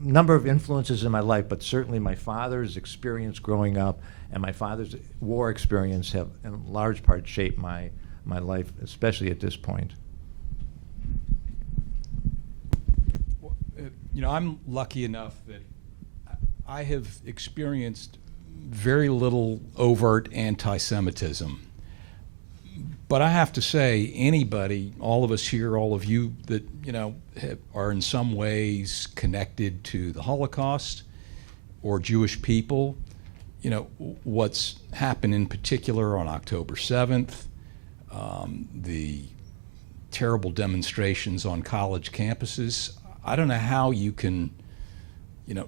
number of influences in my life, but certainly my father's experience growing up and my father's war experience have in large part shaped my life, especially at this point. Well, I'm lucky enough that I have experienced very little overt anti-Semitism. But I have to say, anybody, all of us here, all of you that are in some ways connected to the Holocaust or Jewish people, what's happened in particular on October 7th, the terrible demonstrations on college campuses. I don't know how you can,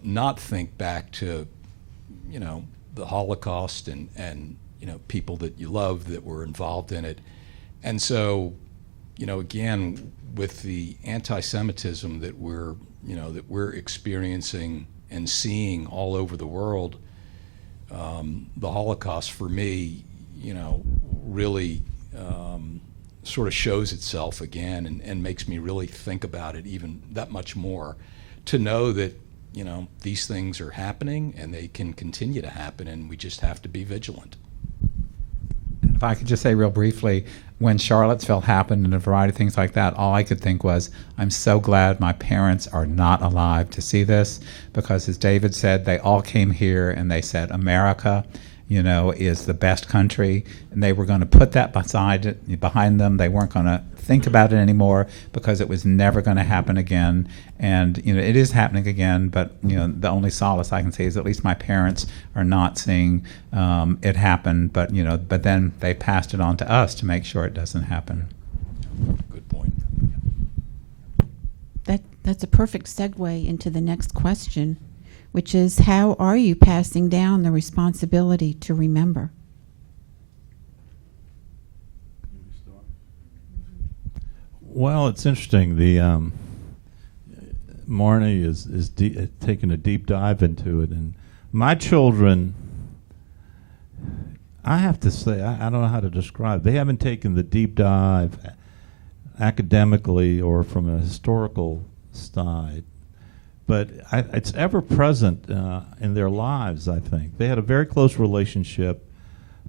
not think back to, the Holocaust and people that you love that were involved in it. And so, again, with the anti-Semitism that we're experiencing and seeing all over the world, the Holocaust for me, really sort of shows itself again and makes me really think about it even that much more, to know that these things are happening and they can continue to happen, and we just have to be vigilant. If I could just say real briefly, when Charlottesville happened and a variety of things like that, all I could think was, I'm so glad my parents are not alive to see this, because as David said, they all came here and they said, America, is the best country, and they were going to put that behind them. They weren't going to think about it anymore, because it was never going to happen again. And it is happening again, but the only solace I can say is at least my parents are not seeing it happen. But but then they passed it on to us to make sure it doesn't happen. Good point. That's a perfect segue into the next question, which is, how are you passing down the responsibility to remember? Well, it's interesting. The Marnie is taking a deep dive into it, and my children, I have to say, I don't know how to describe. They haven't taken the deep dive academically or from a historical side, but it's ever present in their lives. I think they had a very close relationship.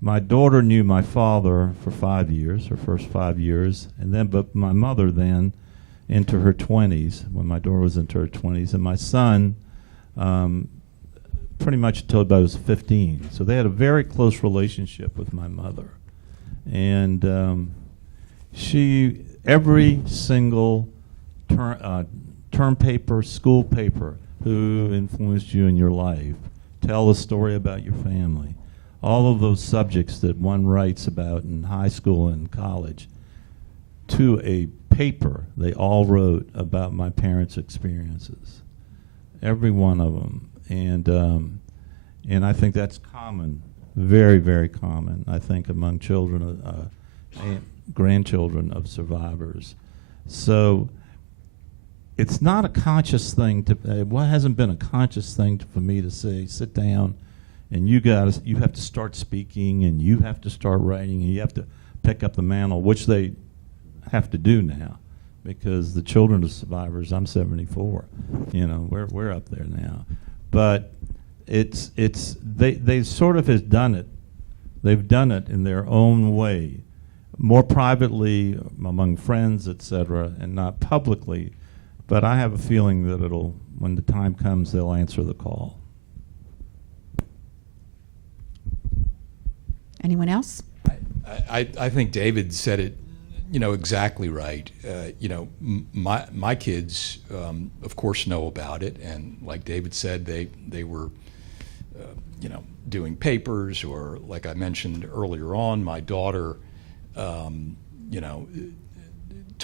My daughter knew my father for 5 years, her first 5 years, but my mother then into her 20s, when my daughter was into her 20s, and my son pretty much until about I was 15. So they had a very close relationship with my mother. And every single term paper, school paper, who influenced you in your life, tell a story about your family. all of those subjects that one writes about in high school and college to a paper they all wrote about my parents' experiences, every one of them. And I think that's common, very, very common, I think, among children and grandchildren of survivors. So it's not a conscious thing to, it hasn't been a conscious thing for me to say, sit down and you have to start speaking and you have to start writing and you have to pick up the mantle, which they have to do now, because the children of survivors, I'm 74, you know, we're up there now. But they sort of has done it. They've done it in their own way, more privately among friends, etc., and not publicly. But I have a feeling that when the time comes, they'll answer the call. Anyone else? I think David said it, exactly right. My kids, of course, know about it, and like David said, they were, doing papers, or like I mentioned earlier on, my daughter,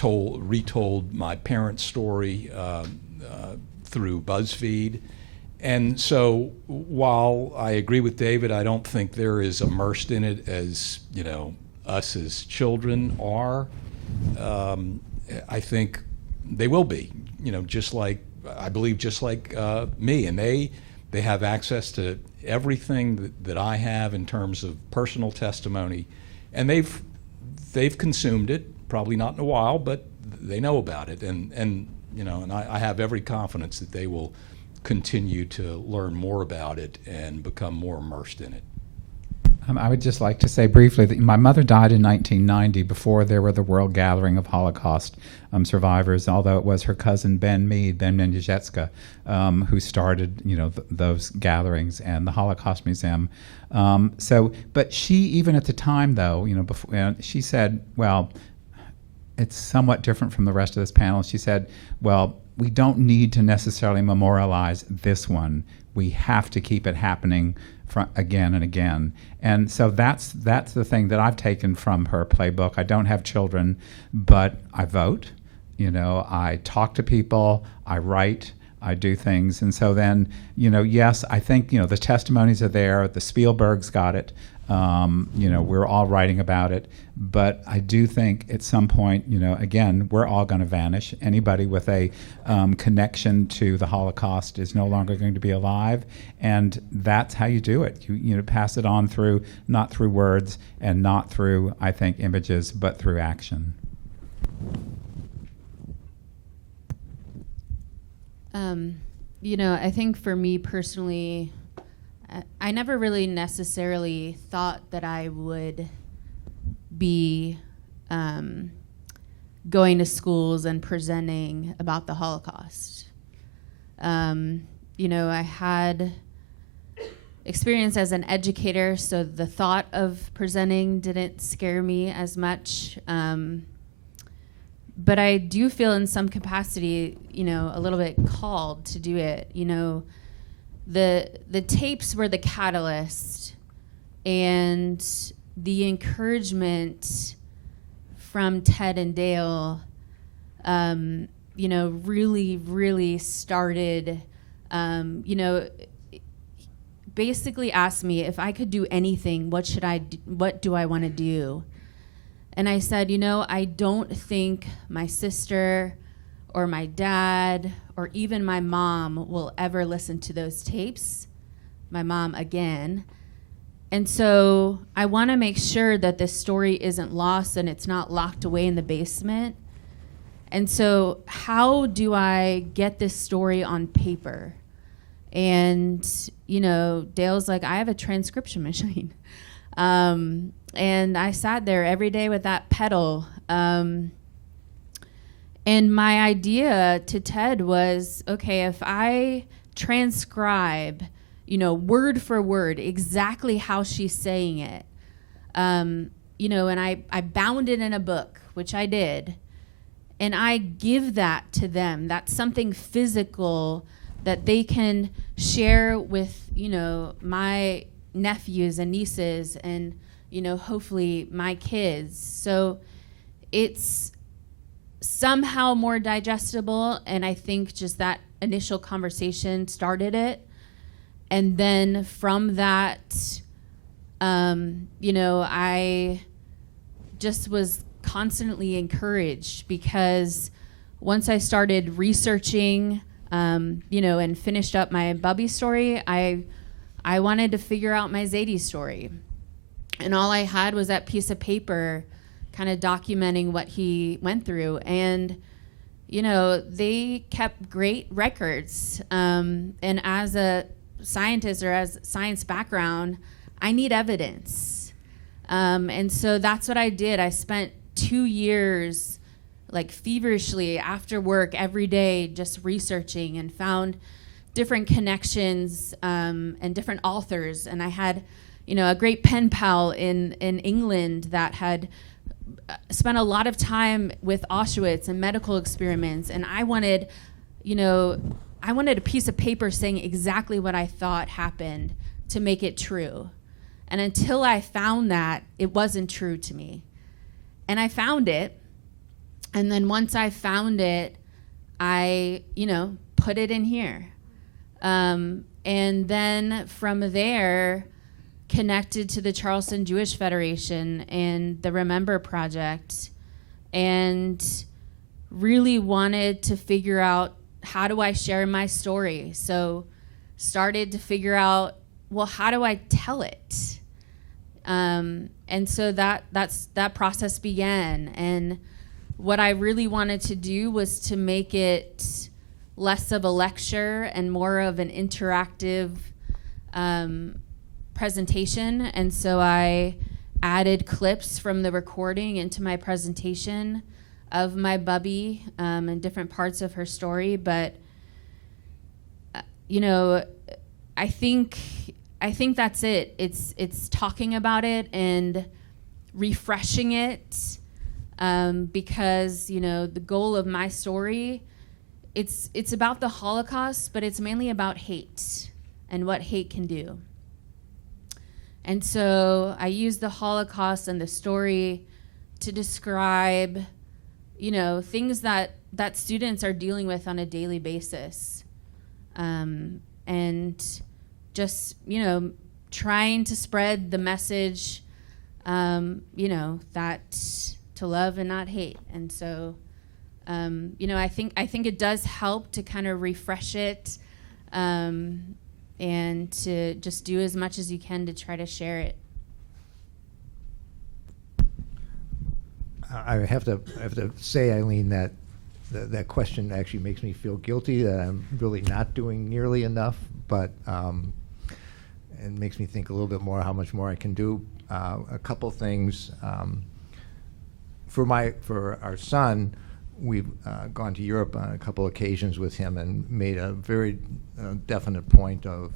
retold my parents' story through BuzzFeed. And so while I agree with David, I don't think they're as immersed in it as, us as children are. I think they will be, just like me. And they have access to everything that I have in terms of personal testimony. And they've consumed it, probably not in a while, but they know about it. And I have every confidence that they will continue to learn more about it and become more immersed in it. I would just like to say briefly that my mother died in 1990, before there were the World Gathering of Holocaust survivors, although it was her cousin Ben Mendziecka, who started those gatherings and the Holocaust Museum. But she, even at the time, though, before, she said, well, it's somewhat different from the rest of this panel. She said, well, we don't need to necessarily memorialize this one. We have to keep it happening again and again. And so that's the thing that I've taken from her playbook. I don't have children, but I vote. I talk to people. I write. I do things. And so then, yes, I think, the testimonies are there. The Spielbergs got it. We're all writing about it. But I do think at some point, again, we're all going to vanish. Anybody with a connection to the Holocaust is no longer going to be alive. And that's how you do it. You pass it on not through words and not through, I think, images, but through action. I think for me personally, I never really necessarily thought that I would be going to schools and presenting about the Holocaust. I had experience as an educator, so the thought of presenting didn't scare me as much. But I do feel in some capacity, a little bit called to do it. The tapes were the catalyst, and the encouragement from Ted and Dale, really, really started, basically asked me if I could do anything, what do I want to do? And I said, I don't think my sister or my dad or even my mom will ever listen to those tapes, my mom again. And so I want to make sure that this story isn't lost and it's not locked away in the basement. And so how do I get this story on paper? And, Dale's like, I have a transcription machine. And I sat there every day with that pedal. And my idea to Ted was, okay, if I transcribe, word for word, exactly how she's saying it, and I bound it in a book, which I did, and I give that to them. That's something physical that they can share with, my nephews and nieces and, hopefully my kids. So it's somehow more digestible, and I think just that initial conversation started it. And then from that, I just was constantly encouraged, because once I started researching, and finished up my Bubby story, I wanted to figure out my Zadie story. And all I had was that piece of paper kind of documenting what he went through. And, they kept great records. And as a scientist, or as science background, I need evidence. And so that's what I did. I spent 2 years like feverishly after work every day just researching, and found different connections and different authors. And I had, a great pen pal in England that had spent a lot of time with Auschwitz and medical experiments. And I wanted a piece of paper saying exactly what I thought happened to make it true. And until I found that, it wasn't true to me. And I found it. And then once I found it, I, put it in here. And then from there, connected to the Charleston Jewish Federation and the Remember Project, and really wanted to figure out, how do I share my story? So started to figure out, well, how do I tell it? And so that process began. And what I really wanted to do was to make it less of a lecture and more of an interactive presentation. And so I added clips from the recording into my presentation of my Bubby and different parts of her story. But, I think that's it. It's talking about it and refreshing it, because the goal of my story, it's about the Holocaust, but it's mainly about hate and what hate can do. And so I use the Holocaust and the story to describe, things that students are dealing with on a daily basis, and just trying to spread the message, that to love and not hate. And so, I think it does help to kind of refresh it, and to just do as much as you can to try to share it. I have to say, Eileen, that that question actually makes me feel guilty that I'm really not doing nearly enough, but it makes me think a little bit more how much more I can do. A couple things. For our son, we've gone to Europe on a couple occasions with him and made a very definite point of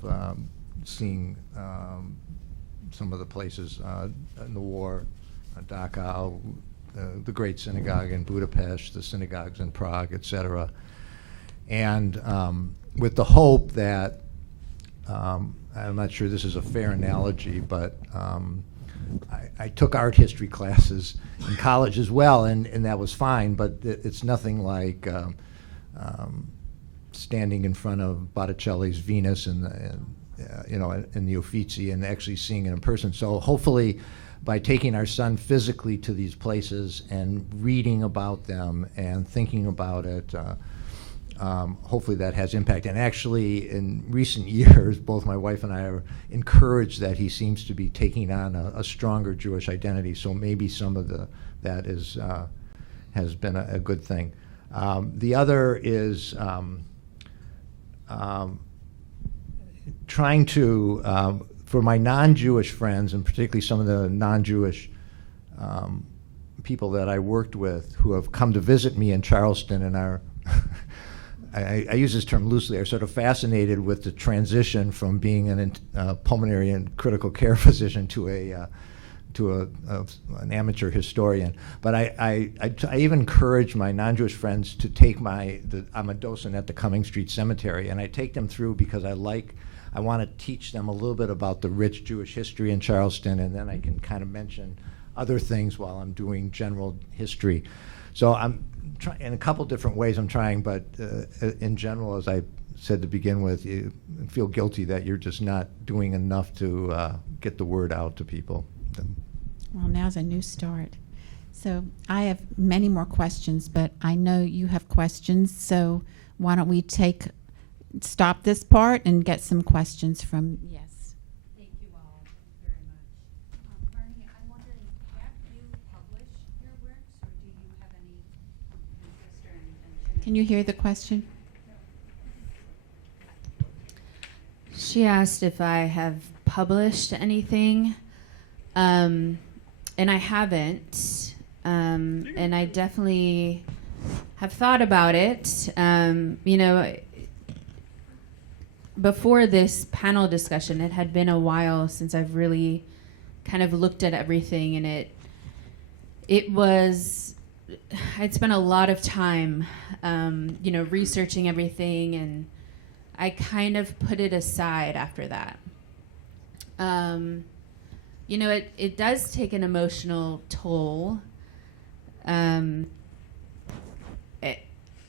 seeing some of the places in the war, Dachau, the Great Synagogue in Budapest, the synagogues in Prague, etc. And with the hope that, I'm not sure this is a fair analogy, but I took art history classes in college as well, and that was fine, but it's nothing like standing in front of Botticelli's Venus in the Uffizi and actually seeing it in person. So hopefully, by taking our son physically to these places and reading about them and thinking about it, hopefully that has impact. And actually, in recent years, both my wife and I are encouraged that he seems to be taking on a stronger Jewish identity. So maybe some of that has been a good thing. The other is trying to, for my non-Jewish friends, and particularly some of the non-Jewish people that I worked with who have come to visit me in Charleston and are I use this term loosely, are sort of fascinated with the transition from being a pulmonary and critical care physician to an amateur historian. But I even encourage my non-Jewish friends to take I'm a docent at the Cumming Street Cemetery, and I take them through because I like I want to teach them a little bit about the rich Jewish history in Charleston, and then I can kind of mention other things while I'm doing general history. So I'm trying in a couple different ways. I'm trying, but in general, as I said to begin with, you feel guilty that you're just not doing enough to get the word out to people. Well, now's a new start. So I have many more questions, but I know you have questions. So why don't we stop this part and get some questions from, yes. Thank you all very much. Marnie, I'm wondering, have you published your works, or do you have any interest or intention? Can you hear the question? She asked if I have published anything, and I haven't. And I definitely have thought about it. You know, before this panel discussion, it had been a while since I've really kind of looked at everything, and I'd spent a lot of time, you know, researching everything, and I kind of put it aside after that. You know, it does take an emotional toll.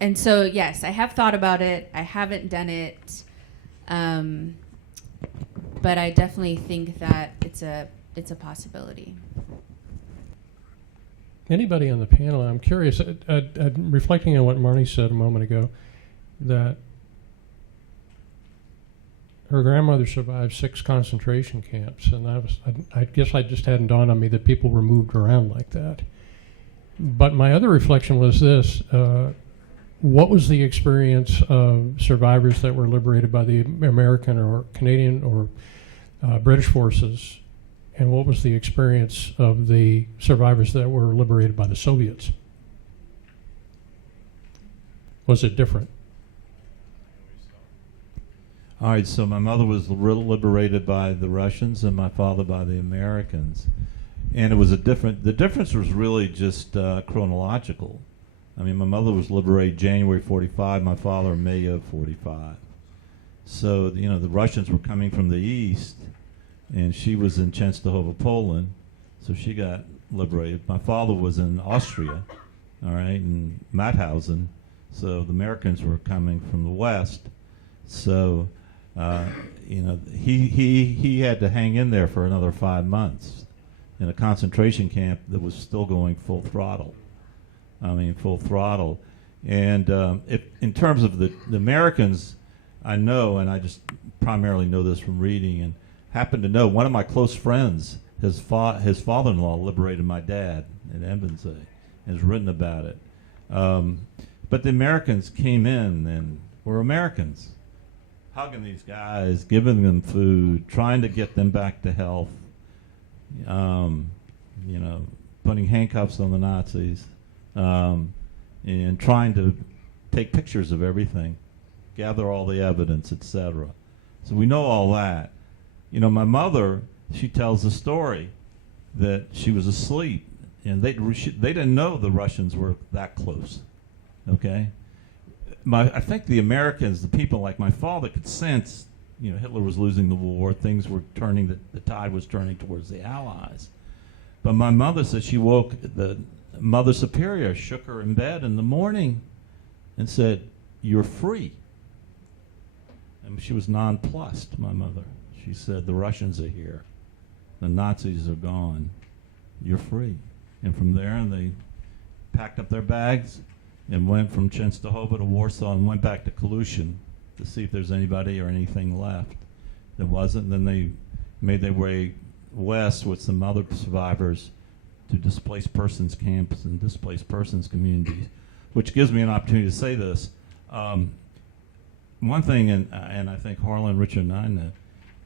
And so, yes, I have thought about it. I haven't done it. But I definitely think that it's a possibility. Anybody on the panel, I'm curious, reflecting on what Marnie said a moment ago, that her grandmother survived 6 concentration camps, and I guess I just hadn't dawned on me that people were moved around like that. But my other reflection was this: what was the experience of survivors that were liberated by the American or Canadian or British forces, and what was the experience of the survivors that were liberated by the Soviets? Was it different? All right, so my mother was liberated by the Russians and my father by the Americans. And it was the difference was really just chronological. I mean, my mother was liberated January 45, my father May of 45. So, you know, the Russians were coming from the east, and she was in Częstochowa, Poland, so she got liberated. My father was in Austria, all right, in Mauthausen, so the Americans were coming from the west. So, you know, he had to hang in there for another 5 months in a concentration camp that was still going full throttle. I mean, full throttle. And in terms of the Americans, I know, and I just primarily know this from reading, and happen to know one of my close friends, his father-in-law liberated my dad in Evansville, and has written about it. But the Americans came in and were Americans, hugging these guys, giving them food, trying to get them back to health, you know, putting handcuffs on the Nazis, and trying to take pictures of everything, gather all the evidence, etc. So we know all that. You know, my mother, she tells the story that she was asleep, and they didn't know the Russians were that close. Okay, I think the Americans, the people like my father, could sense, you know, Hitler was losing the war, things were turning, the tide was turning towards the Allies. But my mother said she woke, the Mother Superior shook her in bed in the morning and said, "You're free." And she was nonplussed, my mother. She said, "The Russians are here. The Nazis are gone. You're free." And from there, they packed up their bags and went from Częstochowa to Warsaw and went back to Kalushin to see if there's anybody or anything left. There wasn't. Then they made their way west with some other survivors to displaced persons camps and displaced persons communities, which gives me an opportunity to say this. One thing, and I think Harlan, Richard, and I know,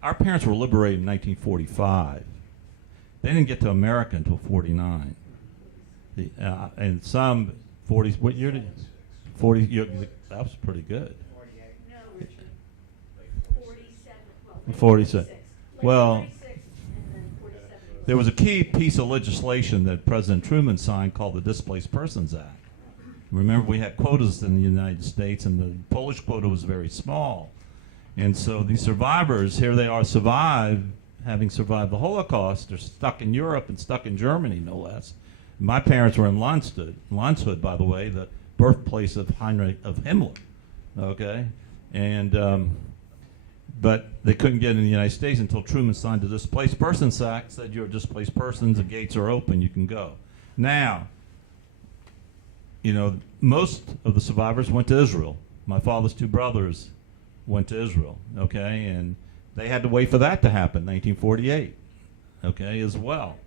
our parents were liberated in 1945. They didn't get to America until 49. And some 40, what year did you? 40, that was pretty good. 47. Well, there was a key piece of legislation that President Truman signed called the Displaced Persons Act. Remember, we had quotas in the United States, and the Polish quota was very small. And so these survivors, here they are having survived the Holocaust. They're stuck in Europe and stuck in Germany, no less. My parents were in Landshut, by the way, the birthplace of Himmler, okay? And, but they couldn't get in the United States until Truman signed the Displaced Persons Act, said you're a displaced person, the gates are open, you can go. Now, you know, most of the survivors went to Israel. My father's two brothers went to Israel, okay? And they had to wait for that to happen, 1948, okay, as well.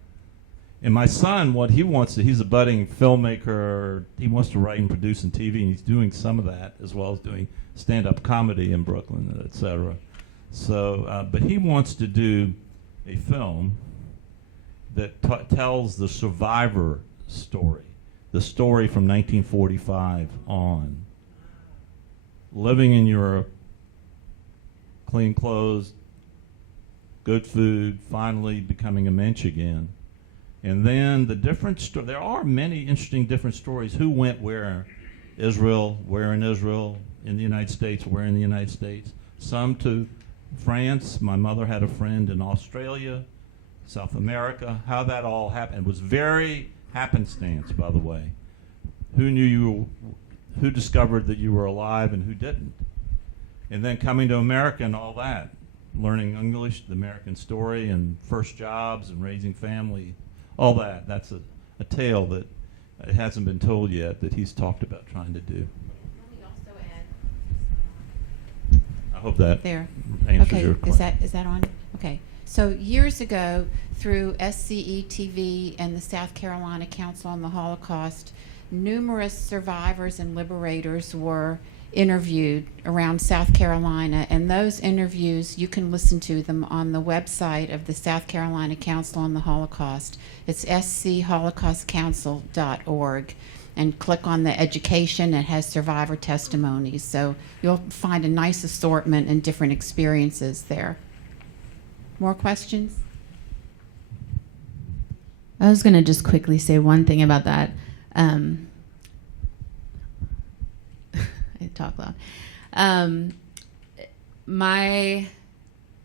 And my son, what he wants to, he's a budding filmmaker. He wants to write and produce in TV, and he's doing some of that as well as doing stand-up comedy in Brooklyn, et cetera. So, but he wants to do a film that tells the survivor story, the story from 1945 on. Living in Europe, clean clothes, good food, finally becoming a mensch again. And then the different there are many interesting different stories. Who went where? Israel, where in Israel, in the United States, where in the United States. Some to France. My mother had a friend in Australia, South America. How that all happened. It was very happenstance, by the way. Who knew you, who discovered that you were alive and who didn't. And then coming to America and all that. Learning English, the American story, and first jobs and raising family. All that. That's a tale that it hasn't been told yet that he's talked about trying to do. Let me also add. I hope that There. answers Okay, your question. is that on? Okay. So years ago, through SCE TV and the South Carolina Council on the Holocaust, numerous survivors and liberators were interviewed around South Carolina, and those interviews, you can listen to them on the website of the South Carolina Council on the Holocaust. It's scholocaustcouncil.org, and click on the education. It has survivor testimonies, so you'll find a nice assortment and different experiences there. More questions? I was going to just quickly say one thing about that. I talk loud.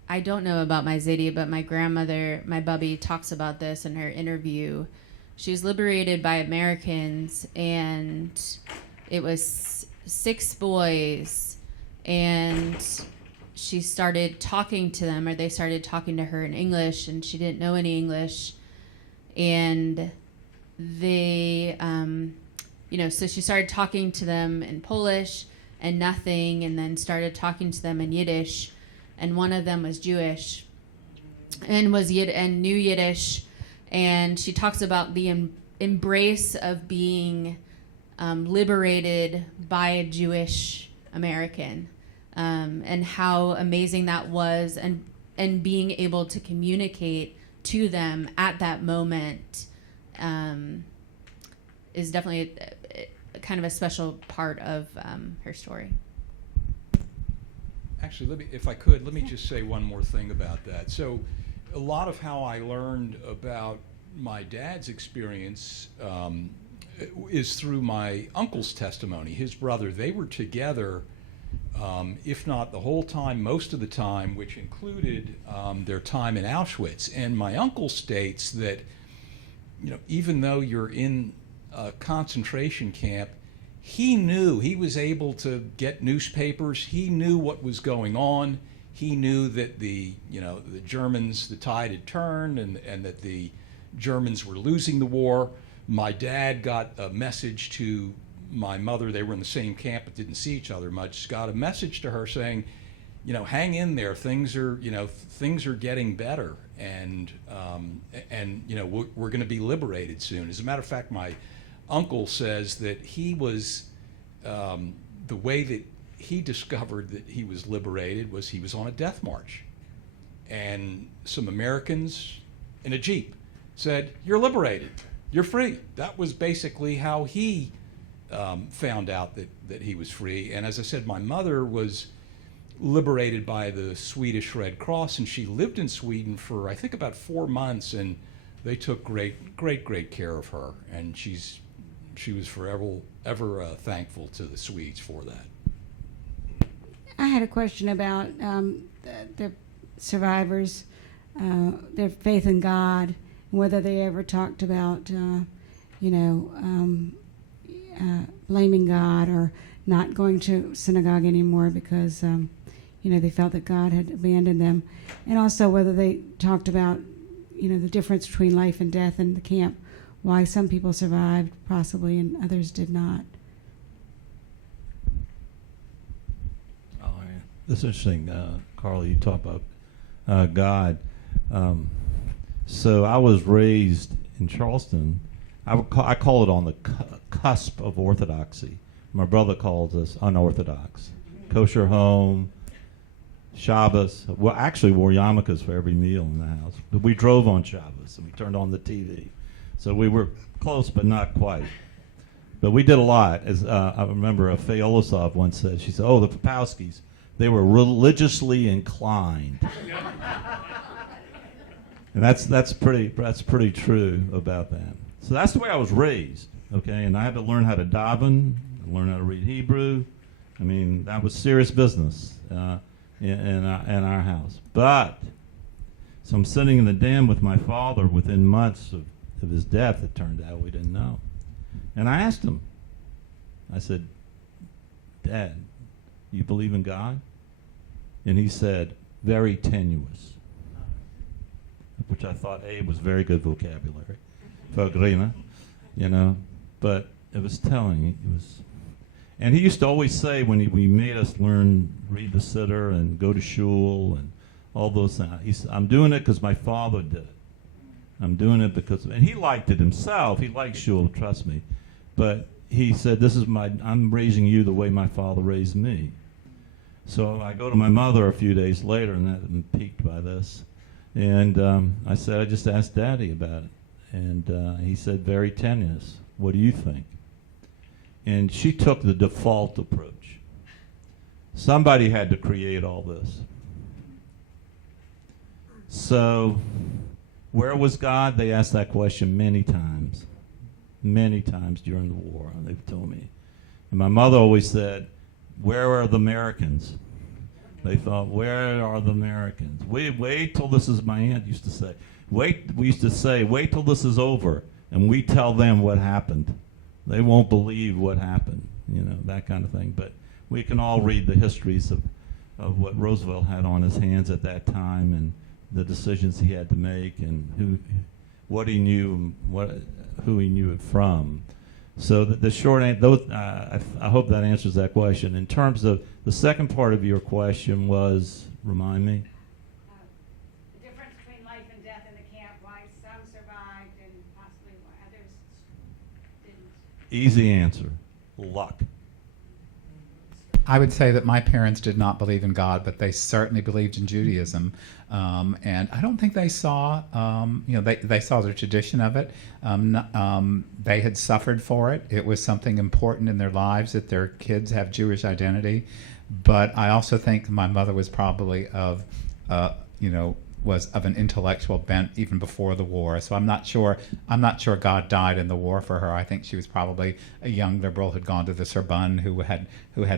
I don't know about my Zadie, but my grandmother, my Bubby, talks about this in her interview. She was liberated by Americans, and it was 6 boys, and she started talking to them, or they started talking to her in English, and she didn't know any English. And they, so she started talking to them in Polish and nothing, and then started talking to them in Yiddish. And one of them was Jewish and knew Yiddish. And she talks about the embrace of being liberated by a Jewish American, and how amazing that was, and being able to communicate to them at that moment is definitely kind of a special part of her story. Actually, if I could, let me just say one more thing about that. So a lot of how I learned about my dad's experience is through my uncle's testimony. His brother, they were together, if not the whole time, most of the time, which included their time in Auschwitz. And my uncle states that, even though you're in a concentration camp, he knew, he was able to get newspapers. He knew what was going on. He knew that the Germans, the tide had turned, and that the Germans were losing the war. My dad got a message to my mother. They were in the same camp but didn't see each other much. Got a message to her saying, hang in there. Things are getting better, and we're going to be liberated soon. As a matter of fact, my uncle says that he was the way that he discovered that he was liberated was he was on a death march, and some Americans in a Jeep said, "You're liberated. You're free." That was basically how he found out that he was free. And as I said, my mother was liberated by the Swedish Red Cross, and she lived in Sweden for, I think, about 4 months, and they took great care of her, and she was forever thankful to the Swedes for that. I had a question about the survivors, their faith in God, and whether they ever talked about, blaming God or not going to synagogue anymore because, they felt that God had abandoned them, and also whether they talked about, the difference between life and death in the camp, why some people survived possibly and others did not. Oh, yeah. This is interesting, Carla, you talk about God. So I was raised in Charleston. I call it on the cusp of orthodoxy. My brother calls us unorthodox. Kosher home, Shabbos. Well, actually wore yarmulkes for every meal in the house. But we drove on Shabbos and we turned on the TV. So we were close, but not quite. But we did a lot. As I remember, Feolosov once said, she said, "Oh, the Popowskis, they were religiously inclined." And that's pretty true about that. So that's the way I was raised. Okay, and I had to learn how to daven, learn how to read Hebrew. I mean, that was serious business in our house. But so I'm sitting in the den with my father within months of his death. It turned out we didn't know. And I asked him, I said, "Dad, you believe in God?" And he said, "Very tenuous," which I thought, was very good vocabulary for Grina, but it was telling. It was, and he used to always say when we made us read the Siddur and go to shul and all those things, he said, "I'm doing it because my father did it. I'm doing it because," and he liked it himself. He liked shul, trust me. But he said, I'm raising you the way my father raised me. So I go to my mother a few days later, and I'm piqued by this. And I said, "I just asked Daddy about it." And he said, "Very tenuous. What do you think?" And she took the default approach. Somebody had to create all this. So where was God? They asked that question many times during the war, they've told me. And my mother always said, "Where are the Americans?" They thought, "Where are the Americans? Wait till this is," my aunt used to say, we used to say, "Wait till this is over and we tell them what happened. They won't believe what happened," that kind of thing. But we can all read the histories of what Roosevelt had on his hands at that time and the decisions he had to make and what he knew and who he knew it from. So the short answer, I hope that answers that question. In terms of the second part of your question was, remind me? The difference between life and death in the camp, why some survived and possibly why others didn't. Easy answer, luck. I would say that my parents did not believe in God, but they certainly believed in Judaism, and I don't think they saw, they saw the tradition of it. They had suffered for it. It was something important in their lives that their kids have Jewish identity. But I also think my mother was probably was of an intellectual bent even before the war. So I'm not sure God died in the war for her. I think she was probably a young liberal who'd gone to the Sorbonne who had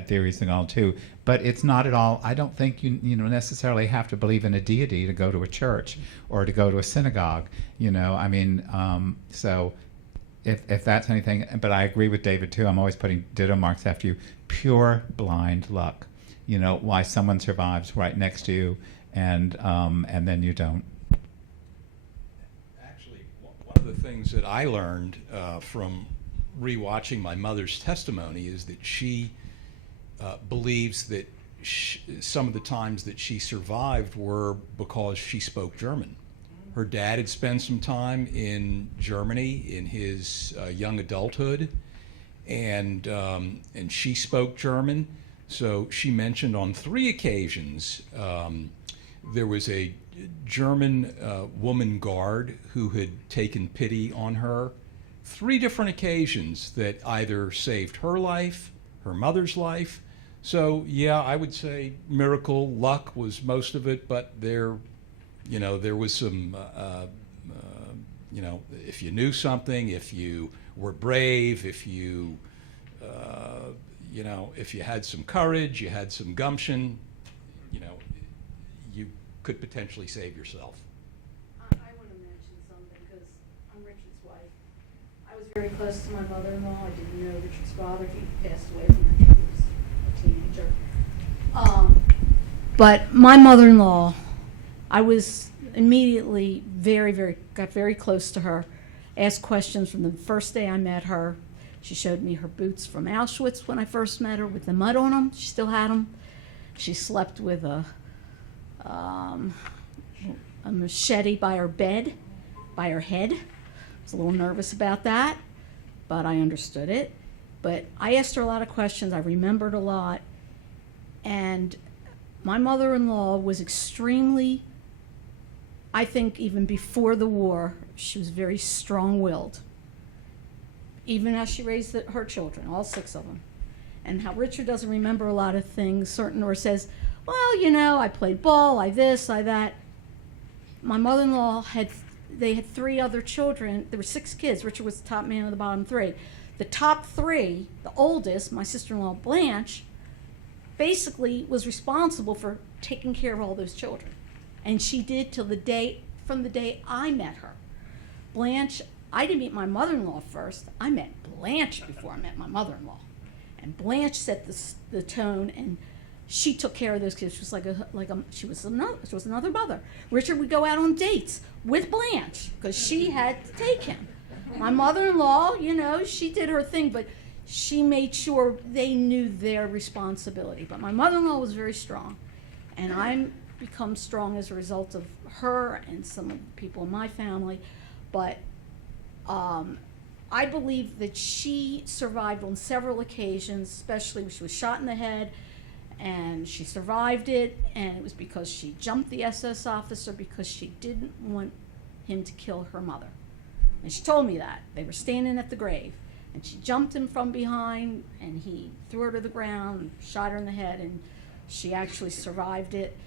theories and all too. But it's not at all. I don't think you necessarily have to believe in a deity to go to a church or to go to a synagogue. So if that's anything. But I agree with David too. I'm always putting ditto marks after you. Pure blind luck. Why someone survives right next to you. And then you don't. Actually, one of the things that I learned from rewatching my mother's testimony is that she believes that some of the times that she survived were because she spoke German. Her dad had spent some time in Germany in his young adulthood, and she spoke German. So she mentioned on 3 occasions there was a German woman guard who had taken pity on her. 3 different occasions that either saved her life, her mother's life. So yeah, I would say miracle, luck was most of it, but there was some, if you knew something, if you were brave, if you, you know, if you had some courage, you had some gumption, you know, you could potentially save yourself. I want to mention something because I'm Richard's wife. I was very close to my mother-in-law. I didn't know Richard's father. He passed away when I was a teenager. But my mother-in-law, I was immediately got very close to her, asked questions from the first day I met her. She showed me her boots from Auschwitz when I first met her with the mud on them. She still had them. She slept with a machete by her bed, by her head. I was a little nervous about that, but I understood it. But I asked her a lot of questions. I remembered a lot. And my mother-in-law was extremely, I think even before the war, she was very strong-willed. Even as she raised her children, all 6 of them. And how Richard doesn't remember a lot of things, or says, well, you know, I played ball, I this, I that. My mother-in-law had 3 other children. There were 6 kids. Richard was the top man of the bottom 3. The top 3, the oldest, my sister-in-law Blanche, basically was responsible for taking care of all those children. And she did from the day I met her. Blanche, I didn't meet my mother-in-law first. I met Blanche before I met my mother-in-law. And Blanche set the tone, and she took care of those kids. She was she was another mother. Richard would go out on dates with Blanche because she had to take him. My mother-in-law, you know, she did her thing, but she made sure they knew their responsibility. But my mother-in-law was very strong, and I'm become strong as a result of her and some of the people in my family. But I believe that she survived on several occasions, especially when she was shot in the head, and she survived it, and it was because she jumped the SS officer because she didn't want him to kill her mother. And she told me that. They were standing at the grave, and she jumped him from behind, and he threw her to the ground and shot her in the head, and she actually survived it,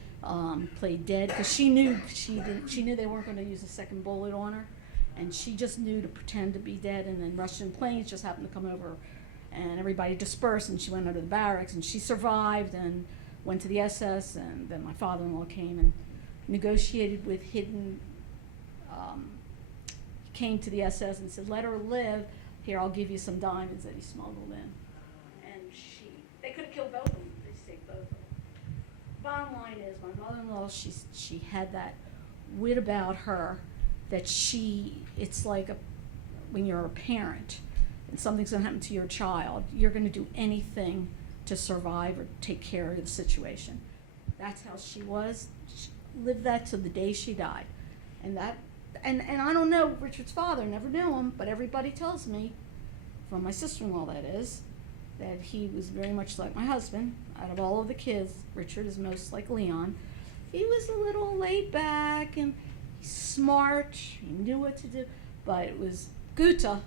played dead, because she knew they weren't going to use a second bullet on her, and she just knew to pretend to be dead. And then Russian planes just happened to come over, and everybody dispersed, and she went under the barracks, and she survived and went to the SS. And then my father-in-law came and negotiated with hidden. He came to the SS and said, "Let her live. Here, I'll give you some diamonds that he smuggled in." And they could have killed both of them. They saved both of them. Bottom line is, my mother-in-law, she had that wit about her that it's like when you're a parent and something's going to happen to your child, you're going to do anything to survive or take care of the situation. That's how she was. She lived that to the day she died. And I don't know Richard's father, never knew him, but everybody tells me, from my sister-in-law that is, that he was very much like my husband. Out of all of the kids, Richard is most like Leon. He was a little laid back and smart, he knew what to do, but it was Guta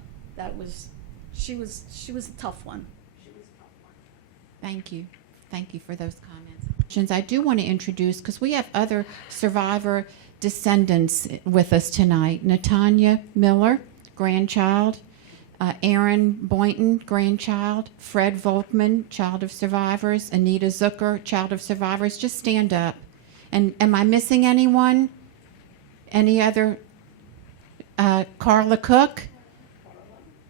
she was a tough one. Thank you for those comments. I do want to introduce, because we have other survivor descendants with us tonight. Natanya Miller, grandchild. Aaron Boynton, grandchild. Fred Volkman, child of survivors. Anita Zucker, child of survivors. Just stand up. And am I missing anyone? Any other? Carla Cook?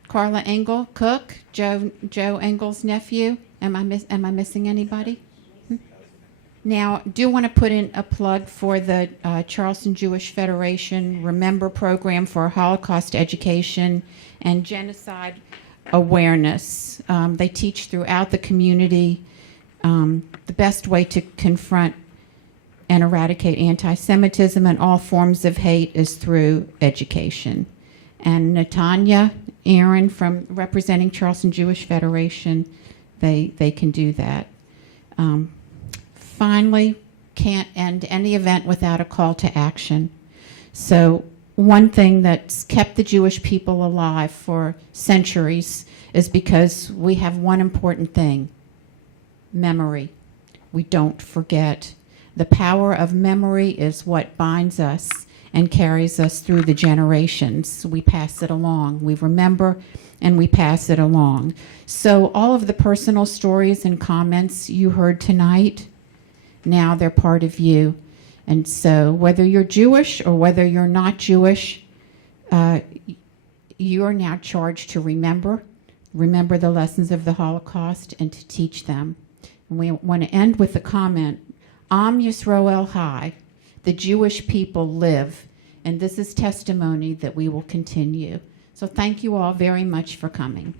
Carla Engel Cook, Joe Engel's nephew. Am I missing anybody? Now, do want to put in a plug for the Charleston Jewish Federation Remember program for Holocaust education and genocide awareness. They teach throughout the community the best way to confront and eradicate anti-Semitism and all forms of hate is through education. And Natanya, Aaron, from representing Charleston Jewish Federation, they can do that. Finally, can't end any event without a call to action. So one thing that's kept the Jewish people alive for centuries is because we have one important thing: memory. We don't forget. The power of memory is what binds us, and carries us through the generations. We pass it along. We remember and we pass it along. So all of the personal stories and comments you heard tonight, now they're part of you. And so whether you're Jewish or whether you're not Jewish, you are now charged to remember the lessons of the Holocaust and to teach them. And we want to end with the comment, Am Yisroel Chai, the Jewish people live, and this is testimony that we will continue. So thank you all very much for coming.